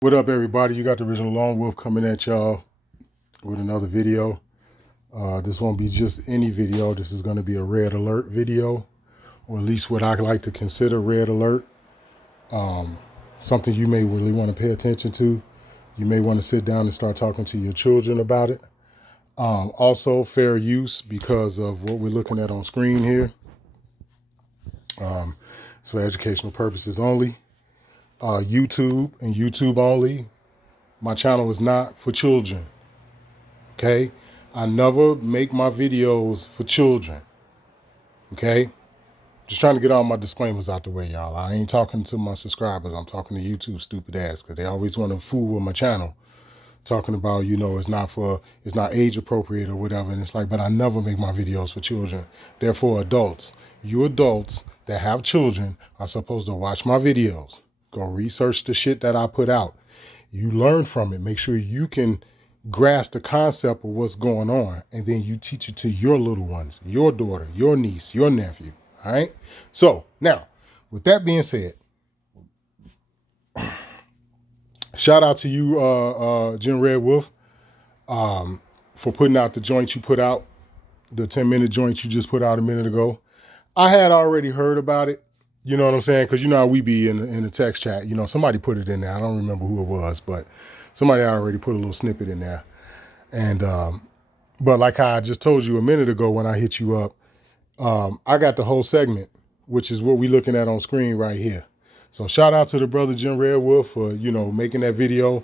What up, everybody? You got the original Lone Wolf coming at y'all with another video. This won't be just any video. This is going to be a red alert video, or at least what I like to consider red alert. Something you may really want to pay attention to. You may want to sit down and start talking to your children about it. Also, fair use because of what we're looking at on screen here. It's for educational purposes only. YouTube and YouTube only. My channel is not for children. Okay? I never make my videos for children. Okay? Just trying to get all my disclaimers out the way, y'all. I ain't talking to my subscribers. I'm talking to YouTube stupid ass because they always want to fool with my channel. Talking about, it's not age appropriate or whatever. And it's like, but I never make my videos for children. They're for adults. You adults that have children are supposed to watch my videos. Go research the shit that I put out. You learn from it. Make sure you can grasp the concept of what's going on. And then you teach it to your little ones, your daughter, your niece, your nephew. All right. So now, with that being said, shout out to you, Jim Red Wolf, for putting out the joint you put out, the 10-minute joint you just put out a minute ago. I had already heard about it. You know what I'm saying? Because you know how we be in the text chat. Somebody put it in there. I don't remember who it was, but somebody already put a little snippet in there. And but like I just told you a minute ago when I hit you up, I got the whole segment, which is what we're looking at on screen right here. So shout out to the brother Jim Red Wolf for, making that video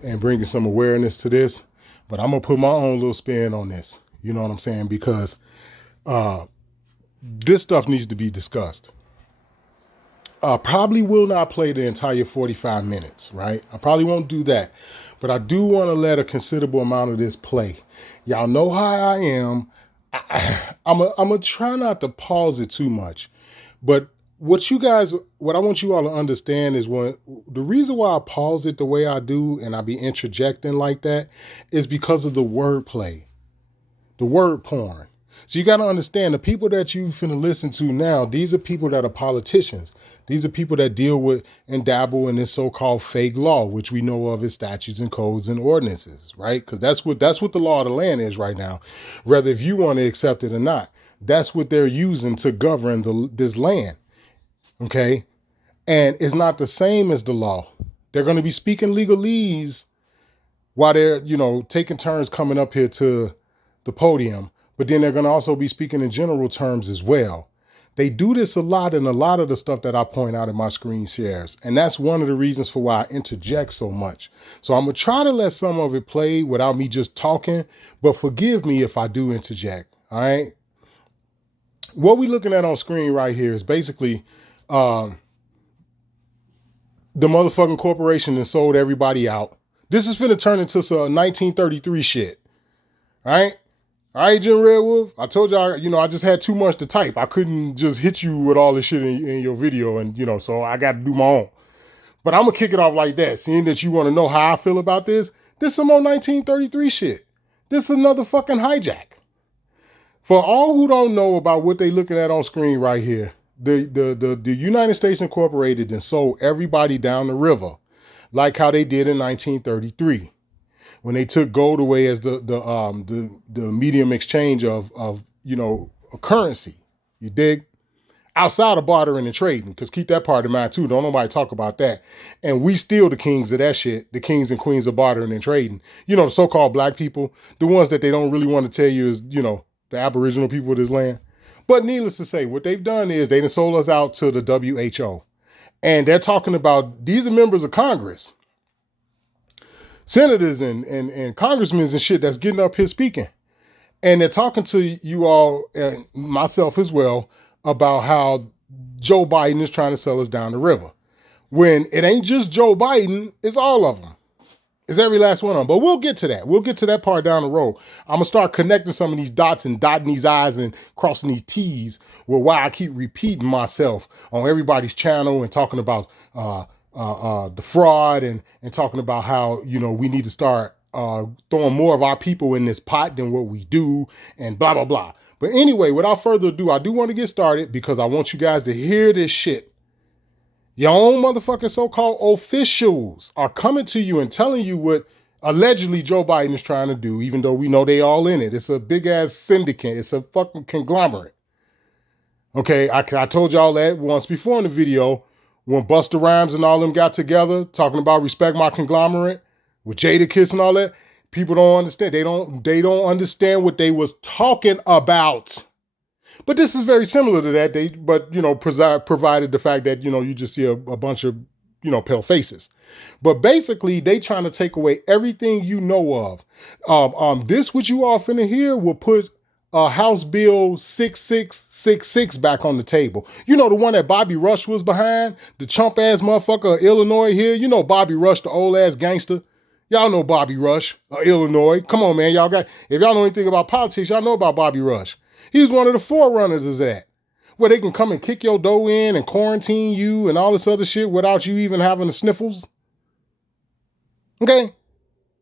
and bringing some awareness to this. But I'm going to put my own little spin on this. You know what I'm saying? Because this stuff needs to be discussed. Probably will not play the entire 45 minutes, right? I probably won't do that. But I do want to let a considerable amount of this play. Y'all know how I am. I'm going to try not to pause it too much. But what I want you all to understand is the reason why I pause it the way I do and I be interjecting like that is because of the wordplay, the word porn. So you got to understand the people that you finna listen to now, these are people that are politicians. These are people that deal with and dabble in this so-called fake law, which we know of as statutes and codes and ordinances, right? Because that's what the law of the land is right now. Whether if you want to accept it or not, that's what they're using to govern this land, okay? And it's not the same as the law. They're going to be speaking legalese while they're, taking turns coming up here to the podium. But then they're going to also be speaking in general terms as well. They do this a lot in a lot of the stuff that I point out in my screen shares. And that's one of the reasons for why I interject so much. So I'm going to try to let some of it play without me just talking, but forgive me if I do interject. All right. What we're looking at on screen right here is basically the motherfucking corporation that sold everybody out. This is finna turn into some 1933 shit. All right. All right, Jim Red Wolf, I told y'all, I just had too much to type. I couldn't just hit you with all this shit in your video and, so I got to do my own. But I'm going to kick it off like that, seeing that you want to know how I feel about this. This is some more 1933 shit. This is another fucking hijack. For all who don't know about what they looking at on screen right here, the United States Incorporated and sold everybody down the river like how they did in 1933. When they took gold away as the medium exchange of a currency, you dig? Outside of bartering and trading, because keep that part in mind too. Don't nobody talk about that. And we still the kings of that shit, the kings and queens of bartering and trading. The so-called black people, the ones that they don't really want to tell you is, the Aboriginal people of this land. But needless to say, what they've done is they done sold us out to the WHO. And they're talking about, these are members of Congress, senators and congressmen and shit that's getting up here speaking. And they're talking to you all, and myself as well, about how Joe Biden is trying to sell us down the river. When it ain't just Joe Biden, it's all of them. It's every last one of them. But we'll get to that. We'll get to that part down the road. I'm going to start connecting some of these dots and dotting these I's and crossing these T's with why I keep repeating myself on everybody's channel and talking about the fraud and talking about how, we need to start throwing more of our people in this pot than what we do and blah, blah, blah. But anyway, without further ado, I do want to get started because I want you guys to hear this shit Your own motherfucking so-called officials are coming to you and telling you what allegedly Joe Biden is trying to do, even though we know they all in it. It's a big-ass syndicate. It's a fucking conglomerate. Okay, I told y'all that once before in the video when Busta Rhymes and all them got together talking about respect my conglomerate with Jadakiss and all that. People don't understand. They don't understand what they was talking about. But this is very similar to that. But provided the fact that you just see a bunch of pale faces. But basically, they trying to take away everything you know of. This what you all finna hear will put House Bill 6666 back on the table. You know the one that Bobby Rush was behind, the chump ass motherfucker of Illinois here. You know Bobby Rush, the old ass gangster. Y'all know Bobby Rush, Illinois. Come on, man. If y'all know anything about politics, y'all know about Bobby Rush. He's one of the forerunners of that. Where they can come and kick your dough in and quarantine you and all this other shit without you even having the sniffles. Okay?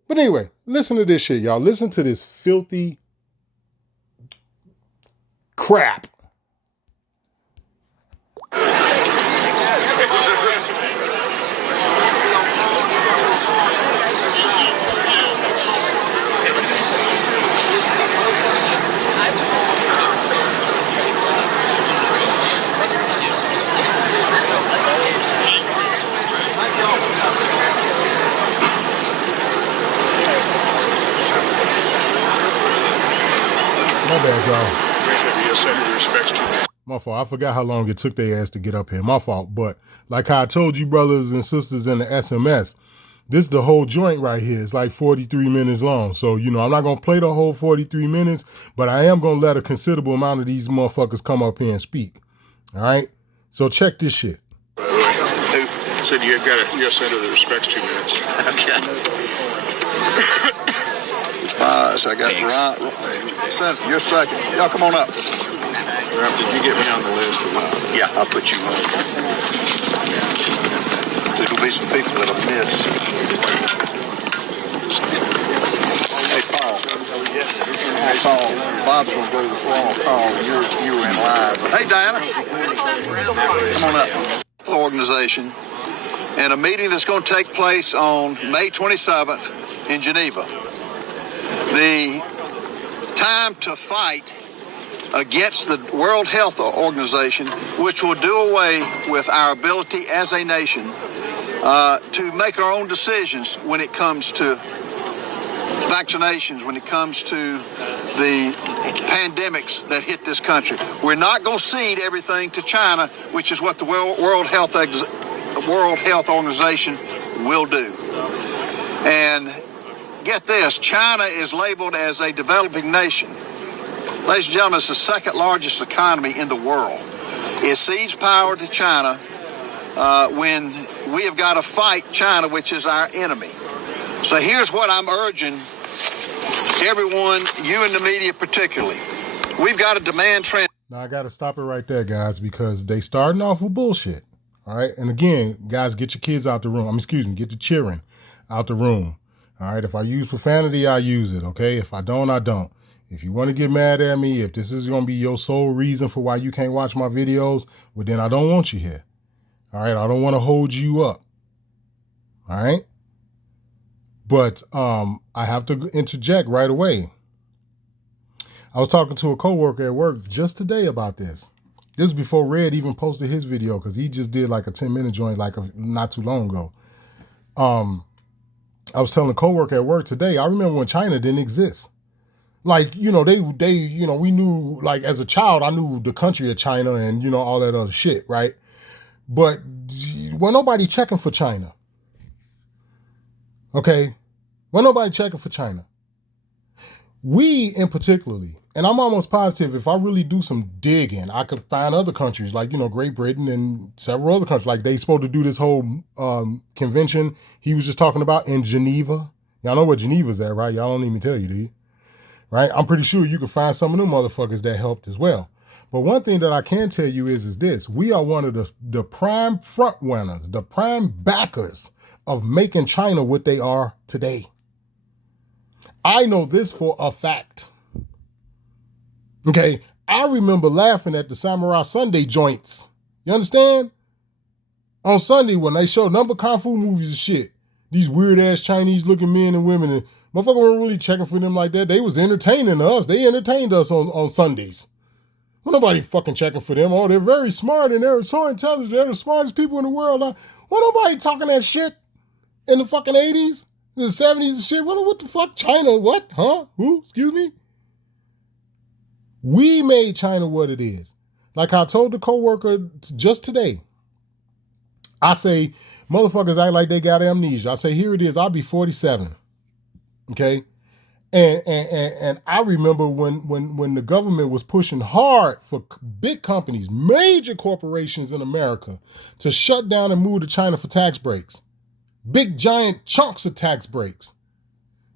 But anyway, listen to this shit, y'all. Listen to this filthy crap. My bad, y'all. My fault. I forgot how long it took their ass to get up here. My fault. But like I told you, brothers and sisters in the SMS, this is the whole joint right here. It's like 43 minutes long. So, I'm not going to play the whole 43 minutes, but I am going to let a considerable amount of these motherfuckers come up here and speak. All right? So check this shit. Said you got send her the respects 2 minutes. Okay. So I got Ryan. You're second. Y'all come on up. Ralph, did you get me on the list? Yeah, I'll put you on. There'll be some people that'll miss. Hey, Paul. Yes. Hey, Paul. Bob's gonna go to the phone call. You were in line. But hey, Diana. Come on up. Organization and a meeting that's going to take place on May 27th in Geneva. The time to fight against the World Health Organization, which will do away with our ability as a nation to make our own decisions when it comes to vaccinations, when it comes to the pandemics that hit this country. We're not going to cede everything to China, which is what the World Health Organization will do. And get this, China is labeled as a developing nation. Ladies and gentlemen, it's the second largest economy in the world. It cedes power to China when we have got to fight China, which is our enemy. So here's what I'm urging everyone, you in the media particularly. We've got to demand trend. Now I got to stop it right there, guys, because they starting off with bullshit. All right. And again, guys, get your kids out the room. Get the children out the room. All right. If I use profanity, I use it. Okay. If I don't, I don't. If you want to get mad at me, if this is going to be your sole reason for why you can't watch my videos, well, then I don't want you here. All right. I don't want to hold you up. All right. But I have to interject right away. I was talking to a coworker at work just today about this. This was before Red even posted his video because he just did like a 10-minute joint not too long ago. I was telling a coworker at work today, I remember when China didn't exist. Like, we knew, like, as a child, I knew the country of China and, all that other shit, right? But wasn't nobody checking for China. Okay? Wasn't nobody checking for China. We, in particularly, and I'm almost positive if I really do some digging, I could find other countries like, Great Britain and several other countries. Like they supposed to do this whole convention he was just talking about in Geneva. Y'all know where Geneva's at, right? Y'all don't even tell you, do you? Right? I'm pretty sure you can find some of them motherfuckers that helped as well. But one thing that I can tell you is this. We are one of the prime front runners, the prime backers of making China what they are today. I know this for a fact. Okay, I remember laughing at the Samurai Sunday joints. You understand? On Sunday, when they show number kung fu movies and shit, these weird-ass Chinese-looking men and women, and motherfuckers weren't really checking for them like that. They was entertaining us. They entertained us on Sundays. Well, nobody fucking checking for them. Oh, they're very smart and they're so intelligent. They're the smartest people in the world. Well, nobody talking that shit in the fucking 80s, the 70s and shit. What the fuck? China, what? Huh? Who? Excuse me? We made China what it is. Like I told the coworker just today, I say, motherfuckers act like they got amnesia. I say, here it is. I'll be 47. Okay? And I remember when the government was pushing hard for big companies, major corporations in America, to shut down and move to China for tax breaks. Big, giant chunks of tax breaks.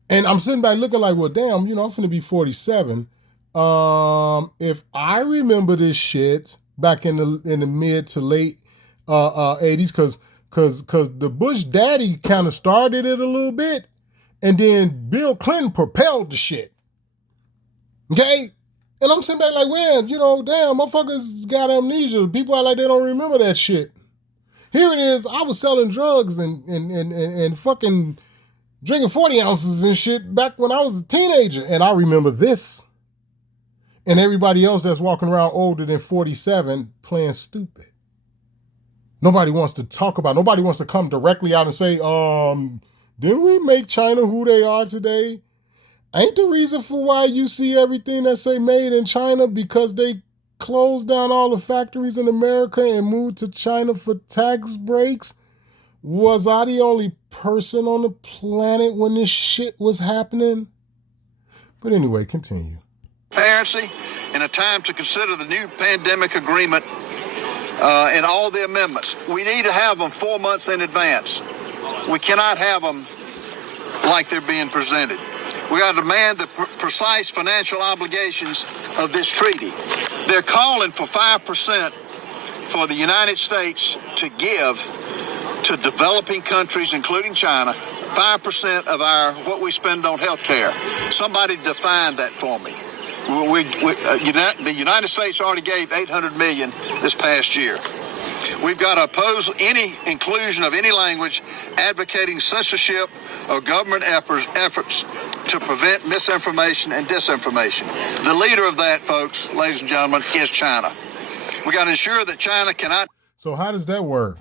And I'm sitting back looking like, well, damn, I'm finna be 47. If I remember this shit back in the mid to late 80s, cause the Bush daddy kind of started it a little bit, and then Bill Clinton propelled the shit. Okay? And I'm sitting back like, well, damn, motherfuckers got amnesia. People are like they don't remember that shit. Here it is, I was selling drugs and fucking drinking 40 ounces and shit back when I was a teenager, and I remember this. And everybody else that's walking around older than 47 playing stupid. Nobody wants to talk about, nobody wants to come directly out and say, didn't we make China who they are today? Ain't the reason for why you see everything that say made in China because they closed down all the factories in America and moved to China for tax breaks? Was I the only person on the planet when this shit was happening? But anyway, continue. Transparency and a time to consider the new pandemic agreement and all the amendments. We need to have them 4 months in advance. We cannot have them like they're being presented. We got to demand the precise financial obligations of this treaty. They're calling for 5% for the United States to give to developing countries, including China, 5% of what we spend on health care. Somebody define that for me. The United States already gave $800 million this past year. We've got to oppose any inclusion of any language advocating censorship or government efforts to prevent misinformation and disinformation. The leader of that, folks, ladies and gentlemen, is China. We got to ensure that China cannot. So how does that work?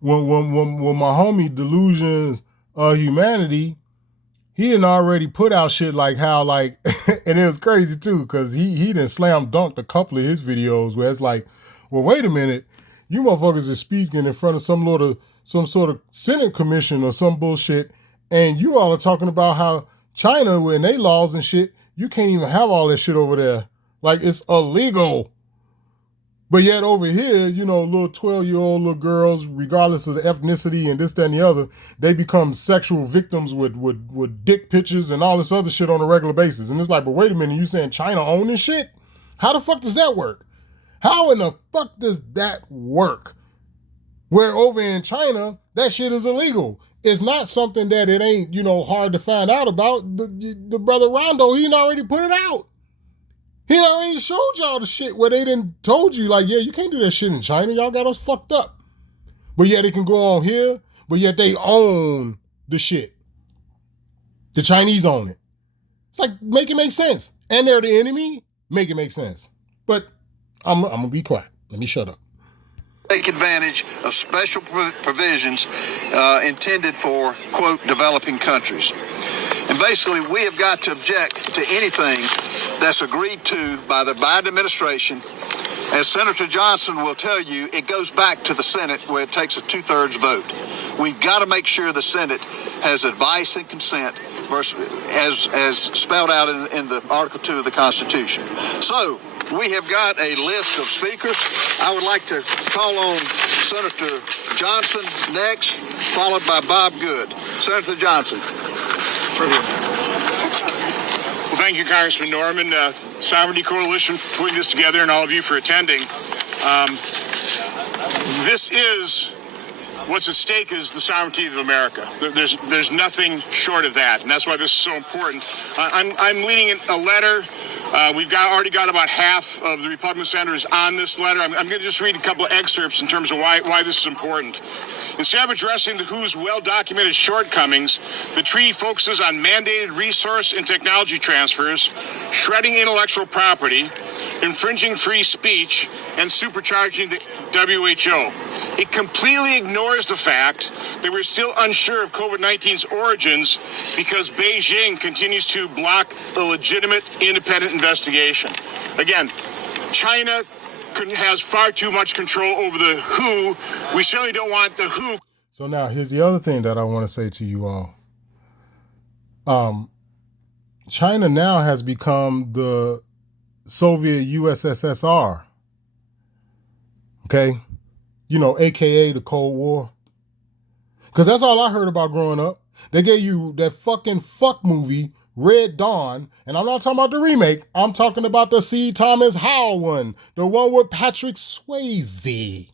When my homie Delusions of Humanity, he done already put out shit like how like, and it was crazy too, because he done slam dunked a couple of his videos where it's like, well, wait a minute, you motherfuckers are speaking in front of some sort of Senate commission or some bullshit, and you all are talking about how China, when they laws and shit, you can't even have all that shit over there. Like, it's illegal. But yet over here, little 12-year-old little girls, regardless of the ethnicity and this, that, and the other, they become sexual victims with dick pictures and all this other shit on a regular basis. And it's like, but wait a minute, you saying China own this shit? How the fuck does that work? How in the fuck does that work? Where over in China, that shit is illegal. It's not something that it ain't, hard to find out about. The brother Rondo, he already put it out. He already showed y'all the shit where they done told you, like, yeah, you can't do that shit in China. Y'all got us fucked up. But yet it can go on here, but yet they own the shit. The Chinese own it. It's like, make it make sense. And they're the enemy, make it make sense. But I'm going to be quiet. Let me shut up. Take advantage of special provisions intended for, quote, developing countries. And basically, we have got to object to anything that's agreed to by the Biden administration. As Senator Johnson will tell you, it goes back to the Senate where it takes a 2/3 vote. We've got to make sure the Senate has advice and consent as spelled out in the Article 2 of the Constitution. So we have got a list of speakers. I would like to call on Senator Johnson next, followed by Bob Good. Senator Johnson. Well, thank you, Congressman Norman. Sovereignty Coalition for putting this together and all of you for attending. This is what's at stake is the sovereignty of America. There's nothing short of that, and that's why this is so important. I'm leading a letter We've already got about half of the Republican senators on this letter. I'm going to just read a couple of excerpts in terms of why this is important. Instead of addressing the WHO's well-documented shortcomings, the treaty focuses on mandated resource and technology transfers, shredding intellectual property, infringing free speech, and supercharging the WHO. It completely ignores the fact that we're still unsure of COVID-19's origins because Beijing continues to block a legitimate independent investigation. Again, China has far too much control over the WHO. We certainly don't want the WHO. So now here's the other thing that I want to say to you all. China now has become the Soviet USSR. Okay? You know, AKA the Cold War. Because that's all I heard about growing up. They gave you that fucking fuck movie, Red Dawn, and I'm not talking about the remake. I'm talking about the C. Thomas Howell one, the one with Patrick Swayze.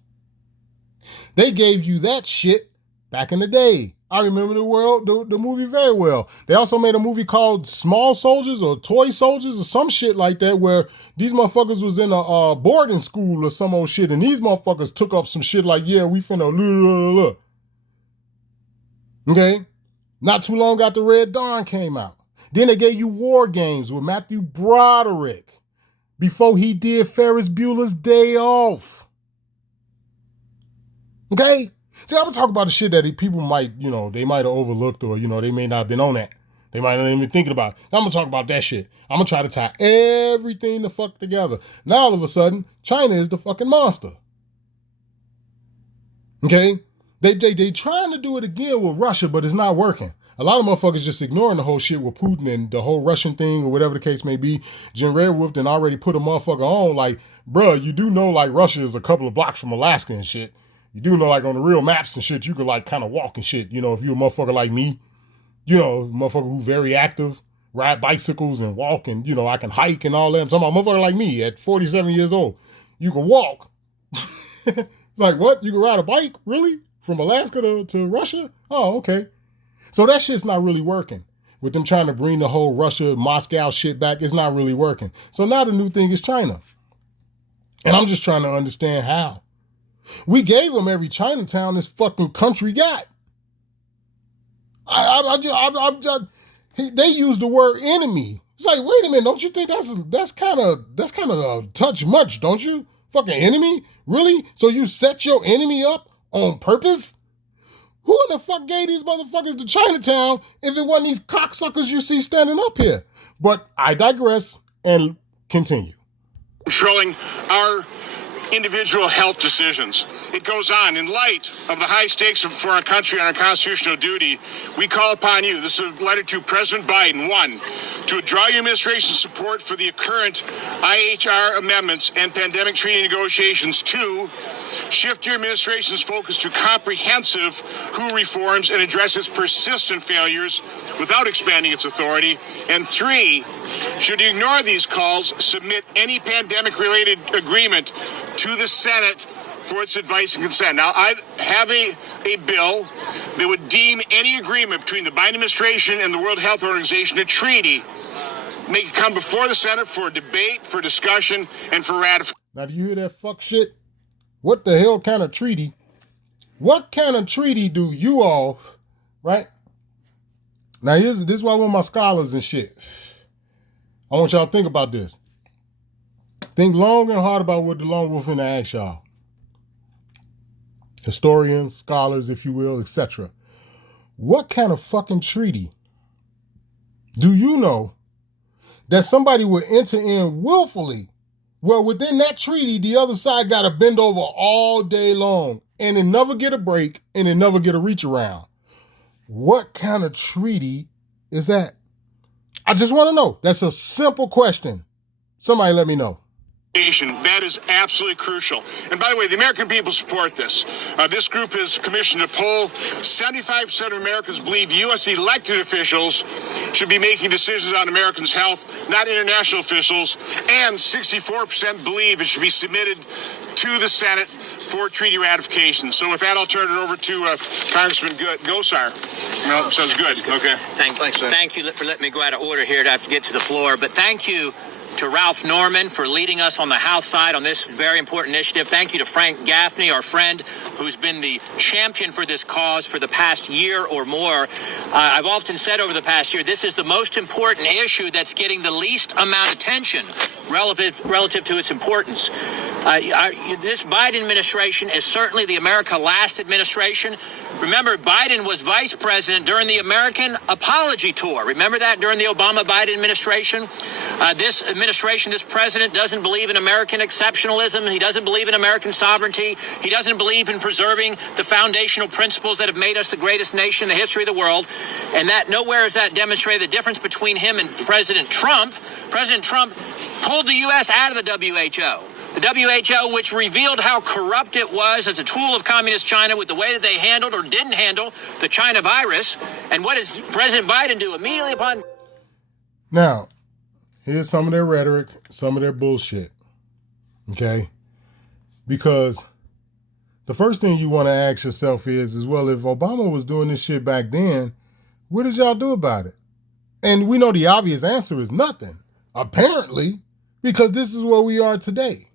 They gave you that shit back in the day. I remember the movie very well. They also made a movie called Small Soldiers or Toy Soldiers or some shit like that, where these motherfuckers was in a boarding school or some old shit, and these motherfuckers took up some shit like, yeah, we finna Okay? Not too long after Red Dawn came out. Then they gave you War Games with Matthew Broderick before he did Ferris Bueller's Day Off. Okay? See, I'm going to talk about the shit that people might, they might have overlooked, or, they may not have been on that. They might not even be thinking about it. I'm going to talk about that shit. I'm going to try to tie everything the fuck together. Now, all of a sudden, China is the fucking monster. Okay? They trying to do it again with Russia, but it's not working. A lot of motherfuckers just ignoring the whole shit with Putin and the whole Russian thing or whatever the case may be. Jen Redwolf done already put a motherfucker on like, bruh, you do know like Russia is a couple of blocks from Alaska and shit. You do know like on the real maps and shit, you could like kind of walk and shit. If you're a motherfucker like me, motherfucker who very active, ride bicycles and walk and, I can hike and all that. I'm talking about a motherfucker like me at 47 years old. You can walk. It's like, what? You can ride a bike? Really? From Alaska to Russia? Oh, okay. So that shit's not really working. With them trying to bring the whole Russia, Moscow shit back, it's not really working. So now the new thing is China. And I'm just trying to understand how. We gave them every Chinatown this fucking country got. They used the word enemy. It's like, wait a minute, don't you think that's kind of a touch much, don't you? Fucking enemy? Really? So you set your enemy up on purpose? Who in the fuck gave these motherfuckers to Chinatown if it wasn't these cocksuckers you see standing up here? But I digress and continue. Controlling our individual health decisions. It goes on. In light of the high stakes for our country and our constitutional duty, we call upon you. This is a letter to President Biden. 1, to withdraw your administration's support for the current IHR amendments and pandemic treaty negotiations. 2, shift your administration's focus to comprehensive WHO reforms and address its persistent failures without expanding its authority. And 3, should you ignore these calls, submit any pandemic-related agreement to the Senate for its advice and consent. Now, I have a bill that would deem any agreement between the Biden administration and the World Health Organization a treaty, make it come before the Senate for debate, for discussion, and for ratification. Now, do you hear that fuck shit? What the hell kind of treaty? What kind of treaty do you all, right? Now, this is why I want my scholars and shit. I want y'all to think about this. Think long and hard about what the Lone Wolf finna ask y'all. Historians, scholars, if you will, etc. What kind of fucking treaty do you know that somebody would enter in willfully? Well, within that treaty, the other side got to bend over all day long and then never get a break and then never get a reach around. What kind of treaty is that? I just want to know. That's a simple question. Somebody let me know. That is absolutely crucial. And by the way, the American people support this. This group has commissioned a poll. 75% of Americans believe U.S. elected officials should be making decisions on Americans' health, not international officials. And 64% believe it should be submitted to the Senate for treaty ratification. So with that, I'll turn it over to Congressman Gosar. No, sounds good. Okay. Thank you for letting me go out of order here to have to get to the floor. But thank you to Ralph Norman for leading us on the House side on this very important initiative. Thank you to Frank Gaffney, our friend, who's been the champion for this cause for the past year or more. I've often said over the past year, this is the most important issue that's getting the least amount of attention relative to its importance. This Biden administration is certainly the America Last administration. Remember, Biden was vice president during the American Apology Tour. Remember that during the Obama-Biden administration? This administration, this president doesn't believe in American exceptionalism. He doesn't believe in American sovereignty. He doesn't believe in preserving the foundational principles that have made us the greatest nation in the history of the world. And that nowhere is that demonstrated. The difference between him and President Trump. President Trump pulled the U.S. out of the WHO. The WHO, which revealed how corrupt it was as a tool of communist China with the way that they handled or didn't handle the China virus. And what does President Biden do immediately upon? Now, here's some of their rhetoric, some of their bullshit. Okay? Because the first thing you want to ask yourself is, well, if Obama was doing this shit back then, what did y'all do about it? And we know the obvious answer is nothing, apparently, because this is where we are today.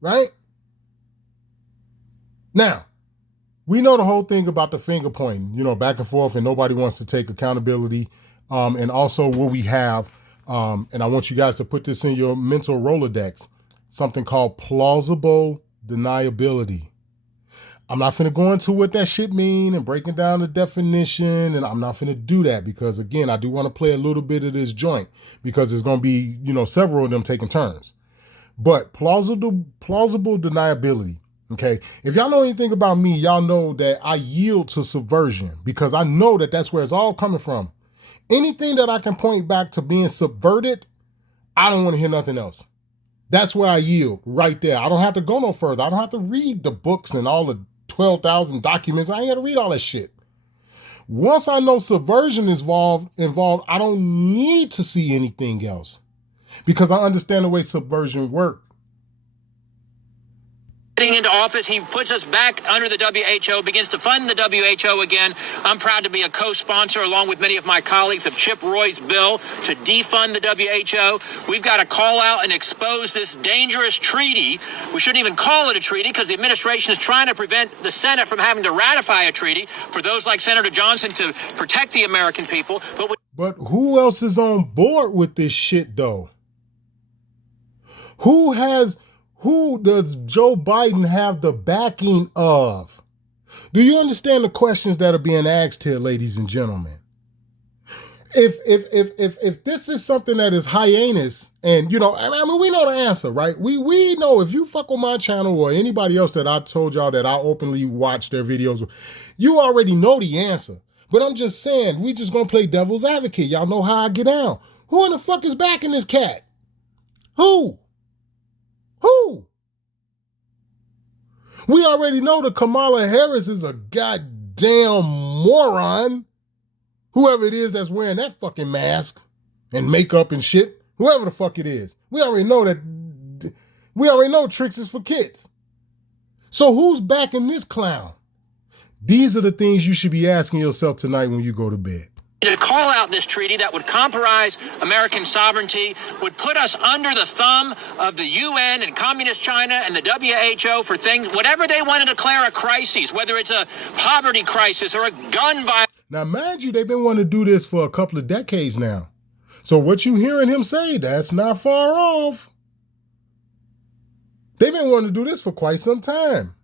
Right? Now, we know the whole thing about the finger pointing, back and forth, and nobody wants to take accountability. And also what we have, and I want you guys to put this in your mental Rolodex, something called plausible deniability. I'm not finna go into what that shit mean and breaking down the definition, and I'm not finna do that because, again, I do want to play a little bit of this joint because there's going to be, several of them taking turns. But plausible deniability, okay? If y'all know anything about me, y'all know that I yield to subversion because I know that that's where it's all coming from. Anything that I can point back to being subverted, I don't want to hear nothing else. That's where I yield, right there. I don't have to go no further. I don't have to read the books and all the 12,000 documents. I ain't got to read all that shit. Once I know subversion is involved, I don't need to see anything else. Because I understand the way subversion works. Getting into office, he puts us back under the WHO, begins to fund the WHO again. I'm proud to be a co-sponsor, along with many of my colleagues, of Chip Roy's bill to defund the WHO. We've got to call out and expose this dangerous treaty. We shouldn't even call it a treaty because the administration is trying to prevent the Senate from having to ratify a treaty for those like Senator Johnson to protect the American people. But who else is on board with this shit, though? Who does Joe Biden have the backing of? Do you understand the questions that are being asked here, ladies and gentlemen? If this is something that is heinous, and we know the answer, right? We know if you fuck with my channel or anybody else that I told y'all that I openly watch their videos, you already know the answer. But I'm just saying, we just gonna play devil's advocate. Y'all know how I get down. Who in the fuck is backing this cat? Who? We already know that Kamala Harris is a goddamn moron. Whoever it is that's wearing that fucking mask and makeup and shit, whoever the fuck it is. We already know tricks is for kids. So who's backing this clown? These are the things you should be asking yourself tonight when you go to bed. To call out this treaty that would compromise American sovereignty, would put us under the thumb of the UN and Communist China and the WHO for things, whatever they want to declare a crisis, whether it's a poverty crisis or a gun violence. Now, mind you, they've been wanting to do this for a couple of decades now. So what you hearing him say, that's not far off. They've been wanting to do this for quite some time.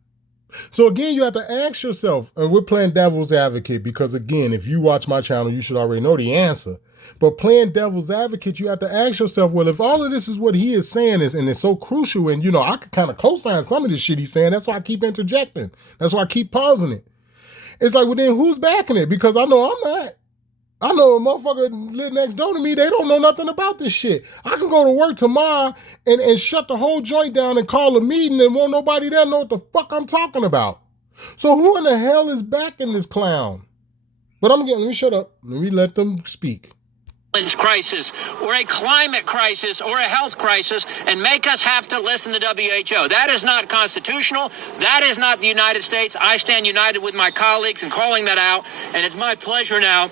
So again, you have to ask yourself, and we're playing devil's advocate because again, if you watch my channel, you should already know the answer. But playing devil's advocate, you have to ask yourself, well, if all of this is what he is saying and it's so crucial, and I could kind of co-sign some of this shit he's saying, that's why I keep interjecting. That's why I keep pausing it. It's like, well, then who's backing it? Because I know I'm not. I know a motherfucker live next door to me. They don't know nothing about this shit. I can go to work tomorrow and shut the whole joint down and call a meeting and won't nobody there know what the fuck I'm talking about. So who in the hell is backing this clown? But let me shut up. Let me let them speak. Crisis or a climate crisis or a health crisis and make us have to listen to WHO. That is not constitutional. That is not the United States. I stand united with my colleagues in calling that out. And it's my pleasure now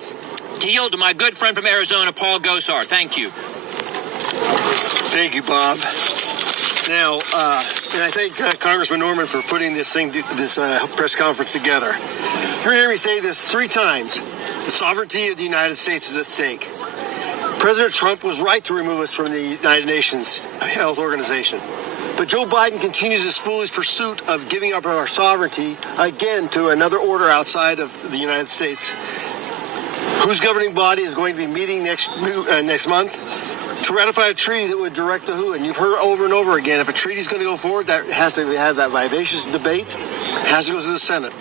to yield to my good friend from Arizona, Paul Gosar. Thank you. Thank you, Bob. Now, and I thank Congressman Norman for putting this press conference together. You're hearing me say this 3 times. The sovereignty of the United States is at stake. President Trump was right to remove us from the United Nations Health Organization. But Joe Biden continues his foolish pursuit of giving up our sovereignty again to another order outside of the United States. Whose governing body is going to be meeting next month to ratify a treaty that would direct the WHO? And you've heard over and over again, if a treaty is going to go forward, that has to have that vivacious debate, has to go through the Senate.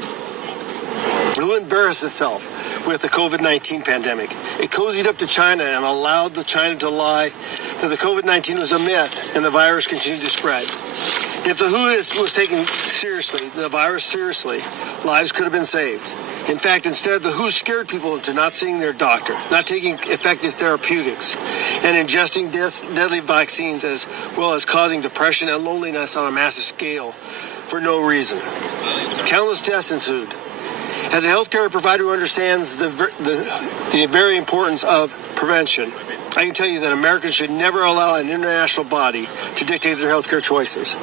It will embarrass itself with the COVID-19 pandemic. It cozied up to China and allowed China to lie that the COVID-19 was a myth and the virus continued to spread. If the WHO was taken seriously, the virus seriously, lives could have been saved. In fact, instead, the WHO scared people into not seeing their doctor, not taking effective therapeutics, and ingesting deadly vaccines, as well as causing depression and loneliness on a massive scale for no reason. Countless deaths ensued. As a healthcare provider who understands the very importance of prevention, I can tell you that Americans should never allow an international body to dictate their healthcare choices.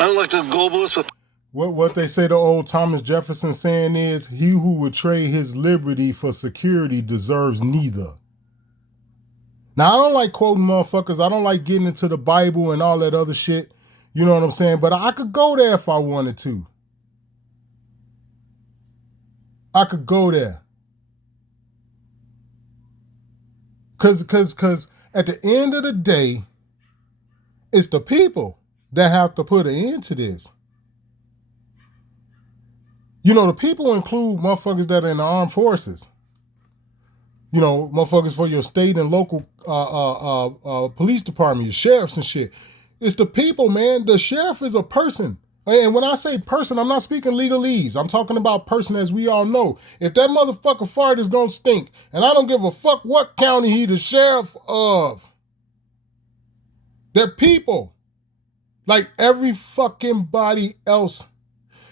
Unlike the globalists with What they say the old Thomas Jefferson saying is, he who would trade his liberty for security deserves neither. Now, I don't like quoting motherfuckers. I don't like getting into the Bible and all that other shit. You know what I'm saying? But I could go there if I wanted to. I could go there. Cause at the end of the day, it's the people that have to put an end to this. You know, the people include motherfuckers that are in the armed forces. You know, motherfuckers for your state and local police department, your sheriffs and shit. It's the people, man. The sheriff is a person. And when I say person, I'm not speaking legalese. I'm talking about person as we all know. If that motherfucker fart is gonna stink, and I don't give a fuck what county he the sheriff of. They're people. Like every fucking body else.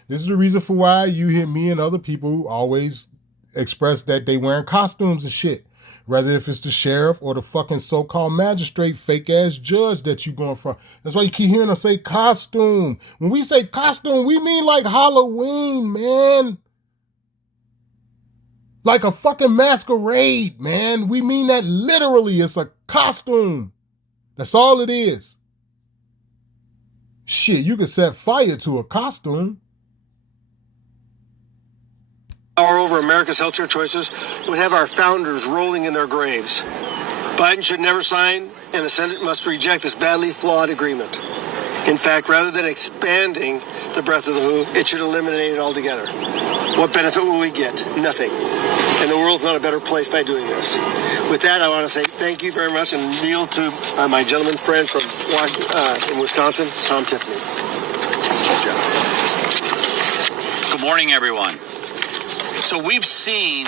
This is the reason for why you hear me and other people always express that they wearing costumes and shit. Whether if it's the sheriff or the fucking so-called magistrate, fake-ass judge that you going for. That's why you keep hearing us say costume. When we say costume, we mean like Halloween, man. Like a fucking masquerade, man. We mean that literally. It's a costume. That's all it is. Shit, you could set fire to a costume. Power over America's healthcare choices would have our founders rolling in their graves. Biden should never sign, and the Senate must reject this badly flawed agreement. In fact, rather than expanding the breadth of the WHO, it should eliminate it altogether. What benefit will we get? Nothing. And the world's not a better place by doing this. With that, I want to say thank you very much and kneel to my gentleman friend from in Wisconsin, Tom Tiffany. Good morning, everyone. So we've seen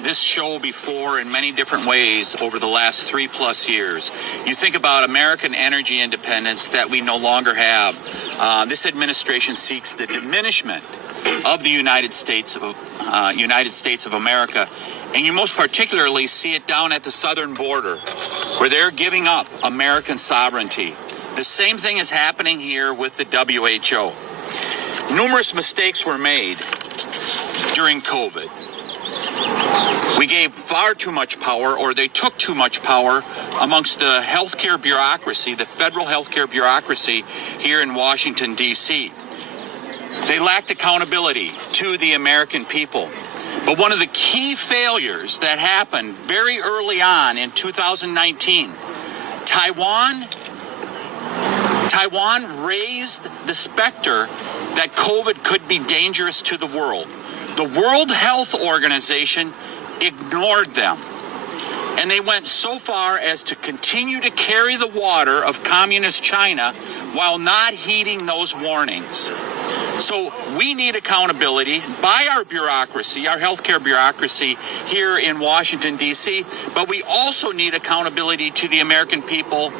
this show before in many different ways over the last 3+ years. You think about American energy independence that we no longer have. This administration seeks the diminishment of the United States of America, and you most particularly see it down at the southern border, where they're giving up American sovereignty. The same thing is happening here with the WHO. Numerous mistakes were made during COVID. We gave far too much power, or they took too much power amongst the healthcare bureaucracy, the federal healthcare bureaucracy here in Washington, D.C. They lacked accountability to the American people. But one of the key failures that happened very early on in 2019, Taiwan raised the specter that COVID could be dangerous to the world. The World Health Organization ignored them. And they went so far as to continue to carry the water of communist China while not heeding those warnings. So we need accountability by our bureaucracy, our healthcare bureaucracy here in Washington, D.C., but we also need accountability to the American people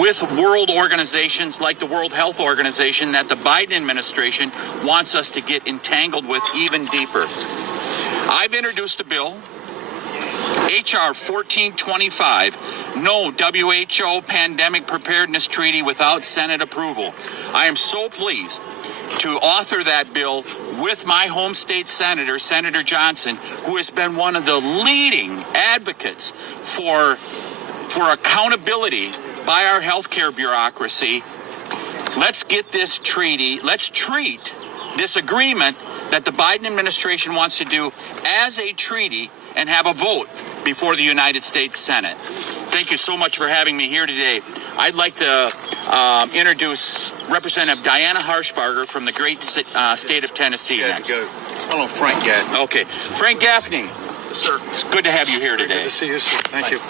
with world organizations like the World Health Organization that the Biden administration wants us to get entangled with even deeper. I've introduced a bill, H.R. 1425, no WHO pandemic preparedness treaty without Senate approval. I am so pleased to author that bill with my home state senator, Senator Johnson, who has been one of the leading advocates for accountability by our healthcare bureaucracy. Let's get this treaty, let's treat this agreement that the Biden administration wants to do as a treaty and have a vote before the United States Senate. Thank you so much for having me here today. I'd like to introduce Representative Diana Harshbarger from the great state of Tennessee next. Go. Hello, Frank Gaffney. Okay. Frank Gaffney. Yes, sir. It's good to have you here today. Good to see you, sir. Thank you.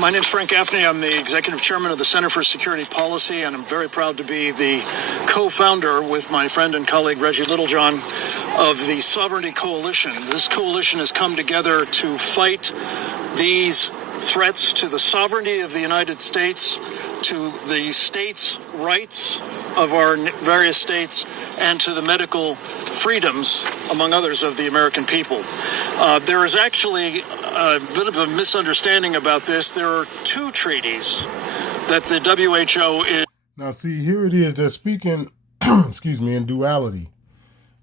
My name's Frank Gaffney. I'm the executive chairman of the Center for Security Policy, and I'm very proud to be the co-founder with my friend and colleague Reggie Littlejohn of the Sovereignty Coalition. This coalition has come together to fight these threats to the sovereignty of the United States, to the states' rights of our various states, and to the medical freedoms, among others, of the American people. There is actually a bit of a misunderstanding about this. There are two treaties that the WHO is... Now, see, here it is. They're speaking, excuse me, in duality.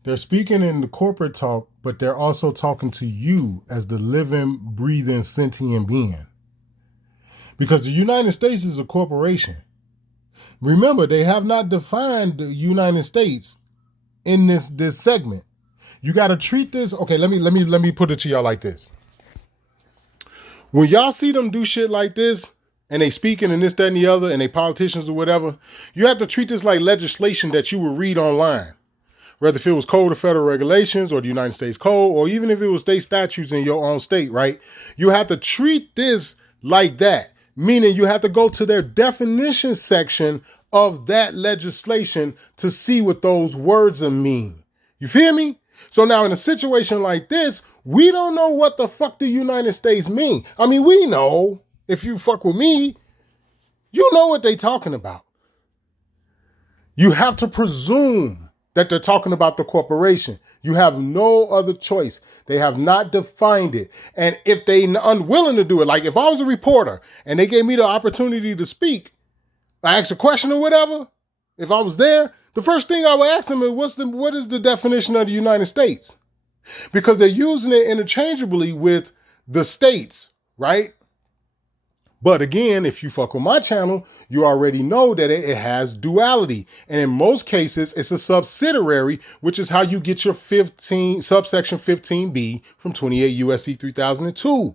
They're speaking in the corporate talk, but they're also talking to you as the living, breathing, sentient being. Because the United States is a corporation. Remember, they have not defined the United States in this segment. You got to treat this. Okay, let me put it to y'all like this. When y'all see them do shit like this, and they speaking and this, that, and the other, and they politicians or whatever, you have to treat this like legislation that you would read online. Whether if it was Code of Federal Regulations or the United States Code, or even if it was state statutes in your own state, right? You have to treat this like that. Meaning you have to go to their definition section of that legislation to see what those words mean. You feel me? So now in a situation like this, we don't know what the fuck the United States mean. I mean, we know, if you fuck with me, you know what they talking about. You have to presume that they're talking about the corporation. You have no other choice. They have not defined it. And if they unwilling to do it, like if I was a reporter and they gave me the opportunity to speak, I asked a question or whatever, if I was there, the first thing I would ask them is, what is the definition of the United States? Because they're using it interchangeably with the states, right? But again, if you fuck with my channel, you already know that it has duality. And in most cases, it's a subsidiary, which is how you get your subsection 15B from 28 USC 3002.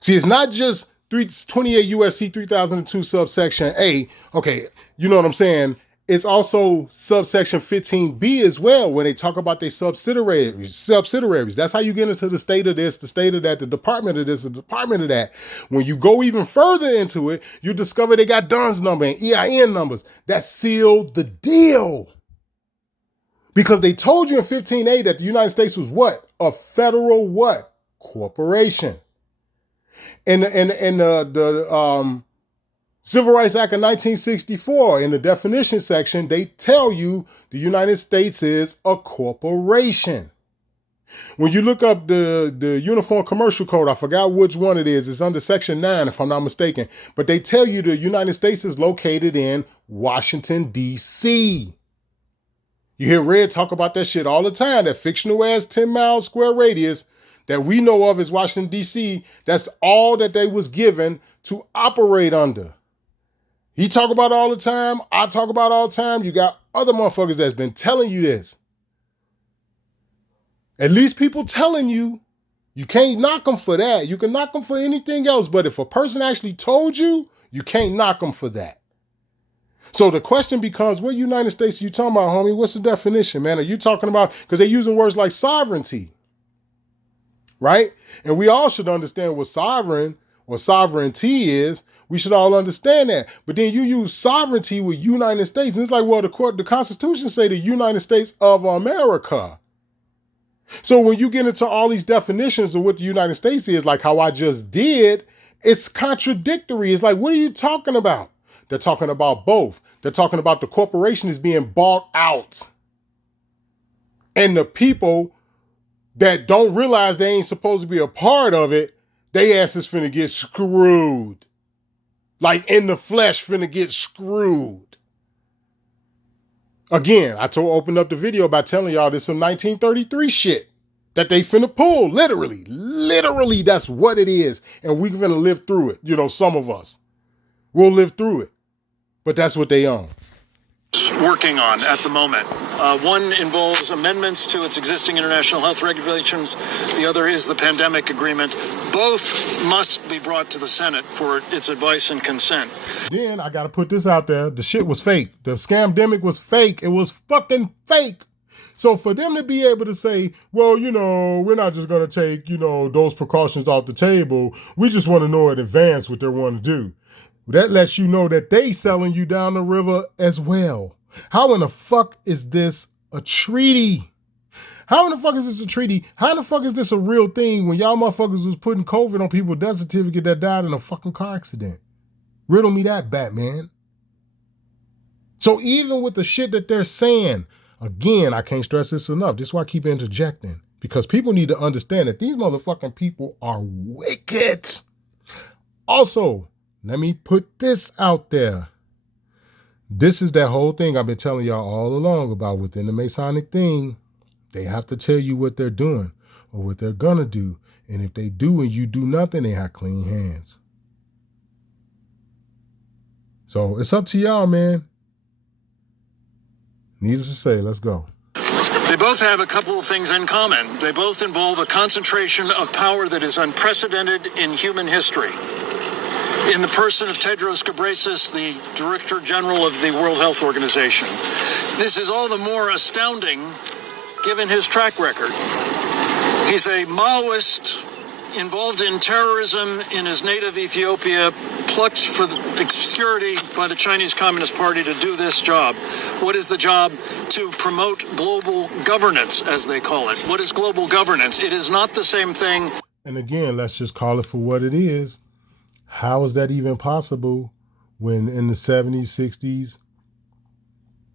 See, it's not just 28 USC 3002 subsection A. Okay, you know what I'm saying? It's also subsection 15B as well when they talk about their subsidiaries. That's how you get into the state of this, the state of that, the department of this, the department of that. When you go even further into it, you discover they got DUNS number and EIN numbers. That sealed the deal. Because they told you in 15A that the United States was what? A federal what? Corporation. And the Civil Rights Act of 1964, in the definition section, they tell you the United States is a corporation. When you look up the Uniform Commercial Code, I forgot which one it is. It's under Section 9, if I'm not mistaken. But they tell you the United States is located in Washington, D.C. You hear Red talk about that shit all the time, that fictional-ass 10-mile square radius that we know of as Washington, D.C., that's all that they was given to operate under. He talk about it all the time. I talk about it all the time. You got other motherfuckers that's been telling you this. At least people telling you, you can't knock them for that. You can knock them for anything else. But if a person actually told you, you can't knock them for that. So the question becomes, what United States are you talking about, homie? What's the definition, man? Are you talking about, because they're using words like sovereignty, right? And we all should understand what sovereign or sovereignty is. We should all understand that. But then you use sovereignty with United States. And it's like, well, the Constitution say the United States of America. So when you get into all these definitions of what the United States is, like how I just did, it's contradictory. It's like, what are you talking about? They're talking about both. They're talking about the corporation is being bought out. And the people that don't realize they ain't supposed to be a part of it, they ass is finna get screwed. Like in the flesh finna get screwed. Again, I opened up the video by telling y'all this some 1933 shit that they finna pull. Literally, that's what it is. And we finna live through it. You know, some of us will live through it. But that's what they own. Working on at the moment. One involves amendments to its existing international health regulations. The other is the pandemic agreement. Both must be brought to the Senate for its advice and consent. Then I got to put this out there. The shit was fake. The scamdemic was fake. It was fucking fake. So for them to be able to say, well, you know, we're not just going to take, you know, those precautions off the table. We just want to know in advance what they want to do. That lets you know that they selling you down the river as well. How in the fuck is this a treaty? How in the fuck is this a treaty? How in the fuck is this a real thing when y'all motherfuckers was putting COVID on people's death certificate that died in a fucking car accident? Riddle me that, Batman. So even with the shit that they're saying, again, I can't stress this enough. This is why I keep interjecting. Because people need to understand that these motherfucking people are wicked. Also, let me put this out there. This is that whole thing I've been telling y'all all along about within the Masonic thing. They have to tell you what they're doing or what they're going to do. And if they do and you do nothing, they have clean hands. So it's up to y'all, man. Needless to say, let's go. They both have a couple of things in common. They both involve a concentration of power that is unprecedented in human history. In the person of Tedros Ghebreyesus, the Director General of the World Health Organization. This is all the more astounding given his track record. He's a Maoist involved in terrorism in his native Ethiopia, plucked for obscurity by the Chinese Communist Party to do this job. What is the job? To promote global governance, as they call it. What is global governance? It is not the same thing. And again, let's just call it for what it is. How is that even possible when in the 70s, 60s,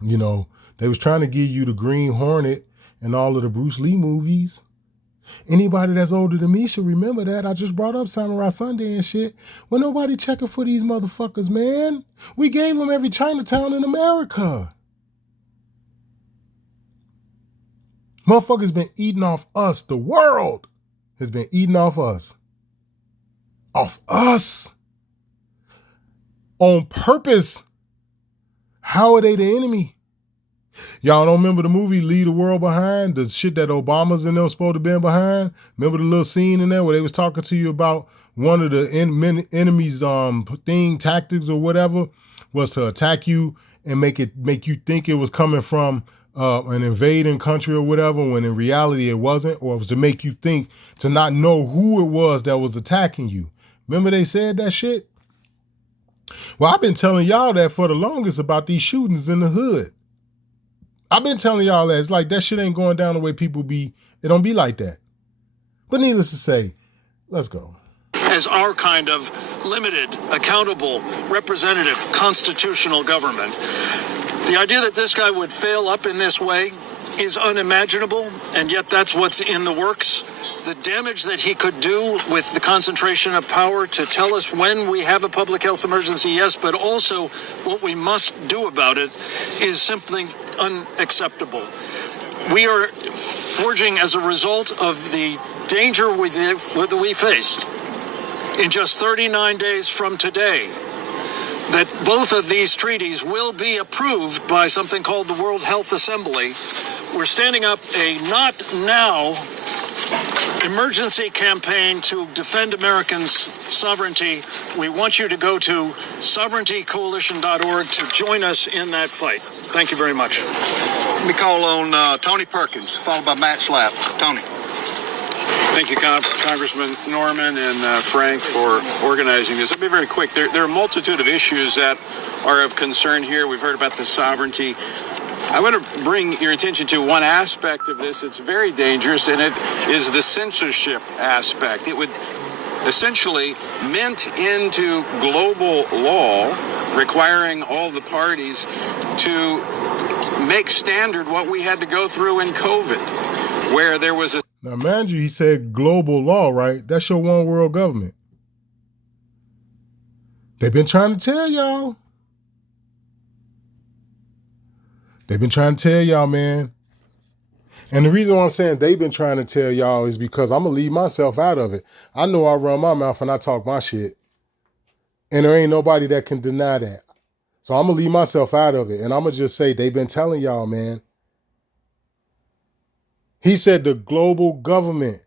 you know, they was trying to give you the Green Hornet and all of the Bruce Lee movies? Anybody that's older than me should remember that. I just brought up Samurai Sunday and shit. Well, nobody checking for these motherfuckers, man. We gave them every Chinatown in America. Motherfuckers been eating off us. The world has been eating off us. Off us. On purpose. How are they the enemy? Y'all don't remember the movie Leave the World Behind? The shit that Obama's and them supposed to be behind? Remember the little scene in there where they was talking to you about one of the enemy's tactics or whatever was to attack you and make you think it was coming from an invading country or whatever, when in reality it wasn't, or it was to make you think to not know who it was that was attacking you. Remember they said that shit? Well, I've been telling y'all that for the longest about these shootings in the hood. I've been telling y'all that. It's like that shit ain't going down the way people be. It don't be like that. But needless to say, let's go. As our kind of limited, accountable, representative, constitutional government. The idea that this guy would fail up in this way is unimaginable, and yet that's what's in the works. The damage that he could do with the concentration of power to tell us when we have a public health emergency, yes, but also what we must do about it is simply unacceptable. We are forging, as a result of the danger that we faced in just 39 days from today, that both of these treaties will be approved by something called the World Health Assembly. We're standing up a not now emergency campaign to defend Americans' sovereignty. We want you to go to sovereigntycoalition.org to join us in that fight. Thank you very much. Let me call on Tony Perkins, followed by Matt Schlapp. Tony. Thank you, Congressman Norman and Frank, for organizing this. I'll be very quick. There are a multitude of issues that are of concern here. We've heard about the sovereignty. I want to bring your attention to one aspect of this that's very dangerous, and it is the censorship aspect. It would essentially mint into global law, requiring all the parties to make standard what we had to go through in COVID, where there was a Now, mind you, he said global law, right? That's your one world government. They've been trying to tell y'all. They've been trying to tell y'all, man. And the reason why I'm saying they've been trying to tell y'all is because I'm going to leave myself out of it. I know I run my mouth and I talk my shit. And there ain't nobody that can deny that. So I'm going to leave myself out of it. And I'm going to just say they've been telling y'all, man. He said the global government.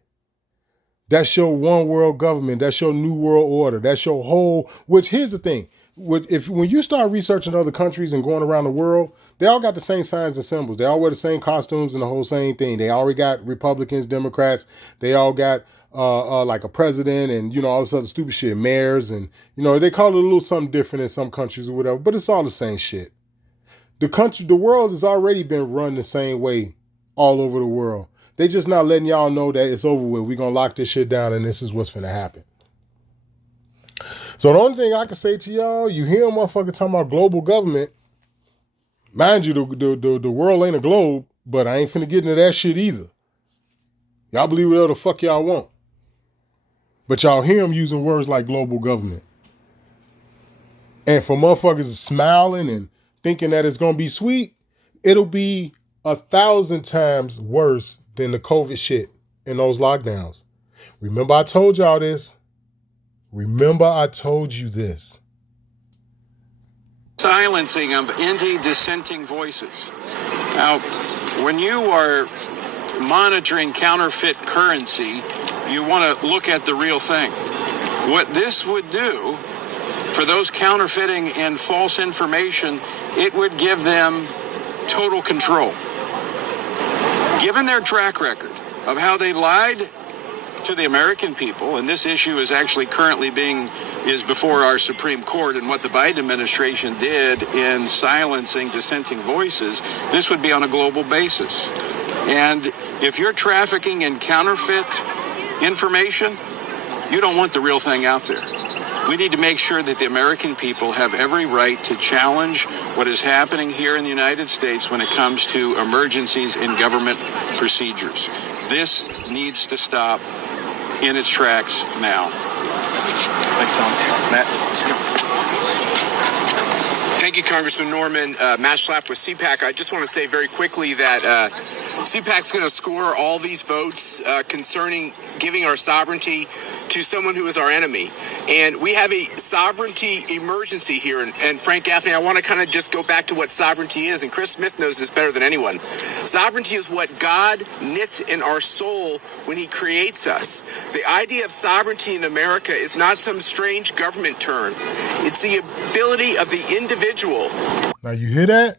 That's your one world government. That's your new world order. That's your whole, which here's the thing. When you start researching other countries and going around the world, they all got the same signs and symbols. They all wear the same costumes and the whole same thing. They already got Republicans, Democrats. They all got like a president and, all this other stupid shit, mayors. And, they call it a little something different in some countries or whatever, but it's all the same shit. The world has already been run the same way all over the world. They just not letting y'all know that it's over with. We're going to lock this shit down and this is what's going to happen. So the only thing I can say to y'all, you hear a motherfucker talking about global government. Mind you, the world ain't a globe, but I ain't finna get into that shit either. Y'all believe whatever the fuck y'all want. But y'all hear him using words like global government. And for motherfuckers smiling and thinking that it's going to be sweet, it'll be 1,000 times worse than the COVID shit and those lockdowns. Remember I told y'all this. Remember I told you this. Silencing of any dissenting voices. Now, when you are monitoring counterfeit currency, you want to look at the real thing. What this would do for those counterfeiting and false information, it would give them total control. Given their track record of how they lied to the American people, and this issue is actually currently is before our Supreme Court, and what the Biden administration did in silencing dissenting voices, this would be on a global basis. And if you're trafficking in counterfeit information, you don't want the real thing out there. We need to make sure that the American people have every right to challenge what is happening here in the United States when it comes to emergencies in government procedures. This needs to stop in its tracks now. Thanks, Tom. Matt? Thank you, Congressman Norman. Matt Schlapp with CPAC. I just want to say very quickly that CPAC's going to score all these votes concerning giving our sovereignty to someone who is our enemy. And we have a sovereignty emergency here. And Frank Gaffney, I want to kind of just go back to what sovereignty is. And Chris Smith knows this better than anyone. Sovereignty is what God knits in our soul when he creates us. The idea of sovereignty in America is not some strange government term. It's the ability of the individual. Now you hear that?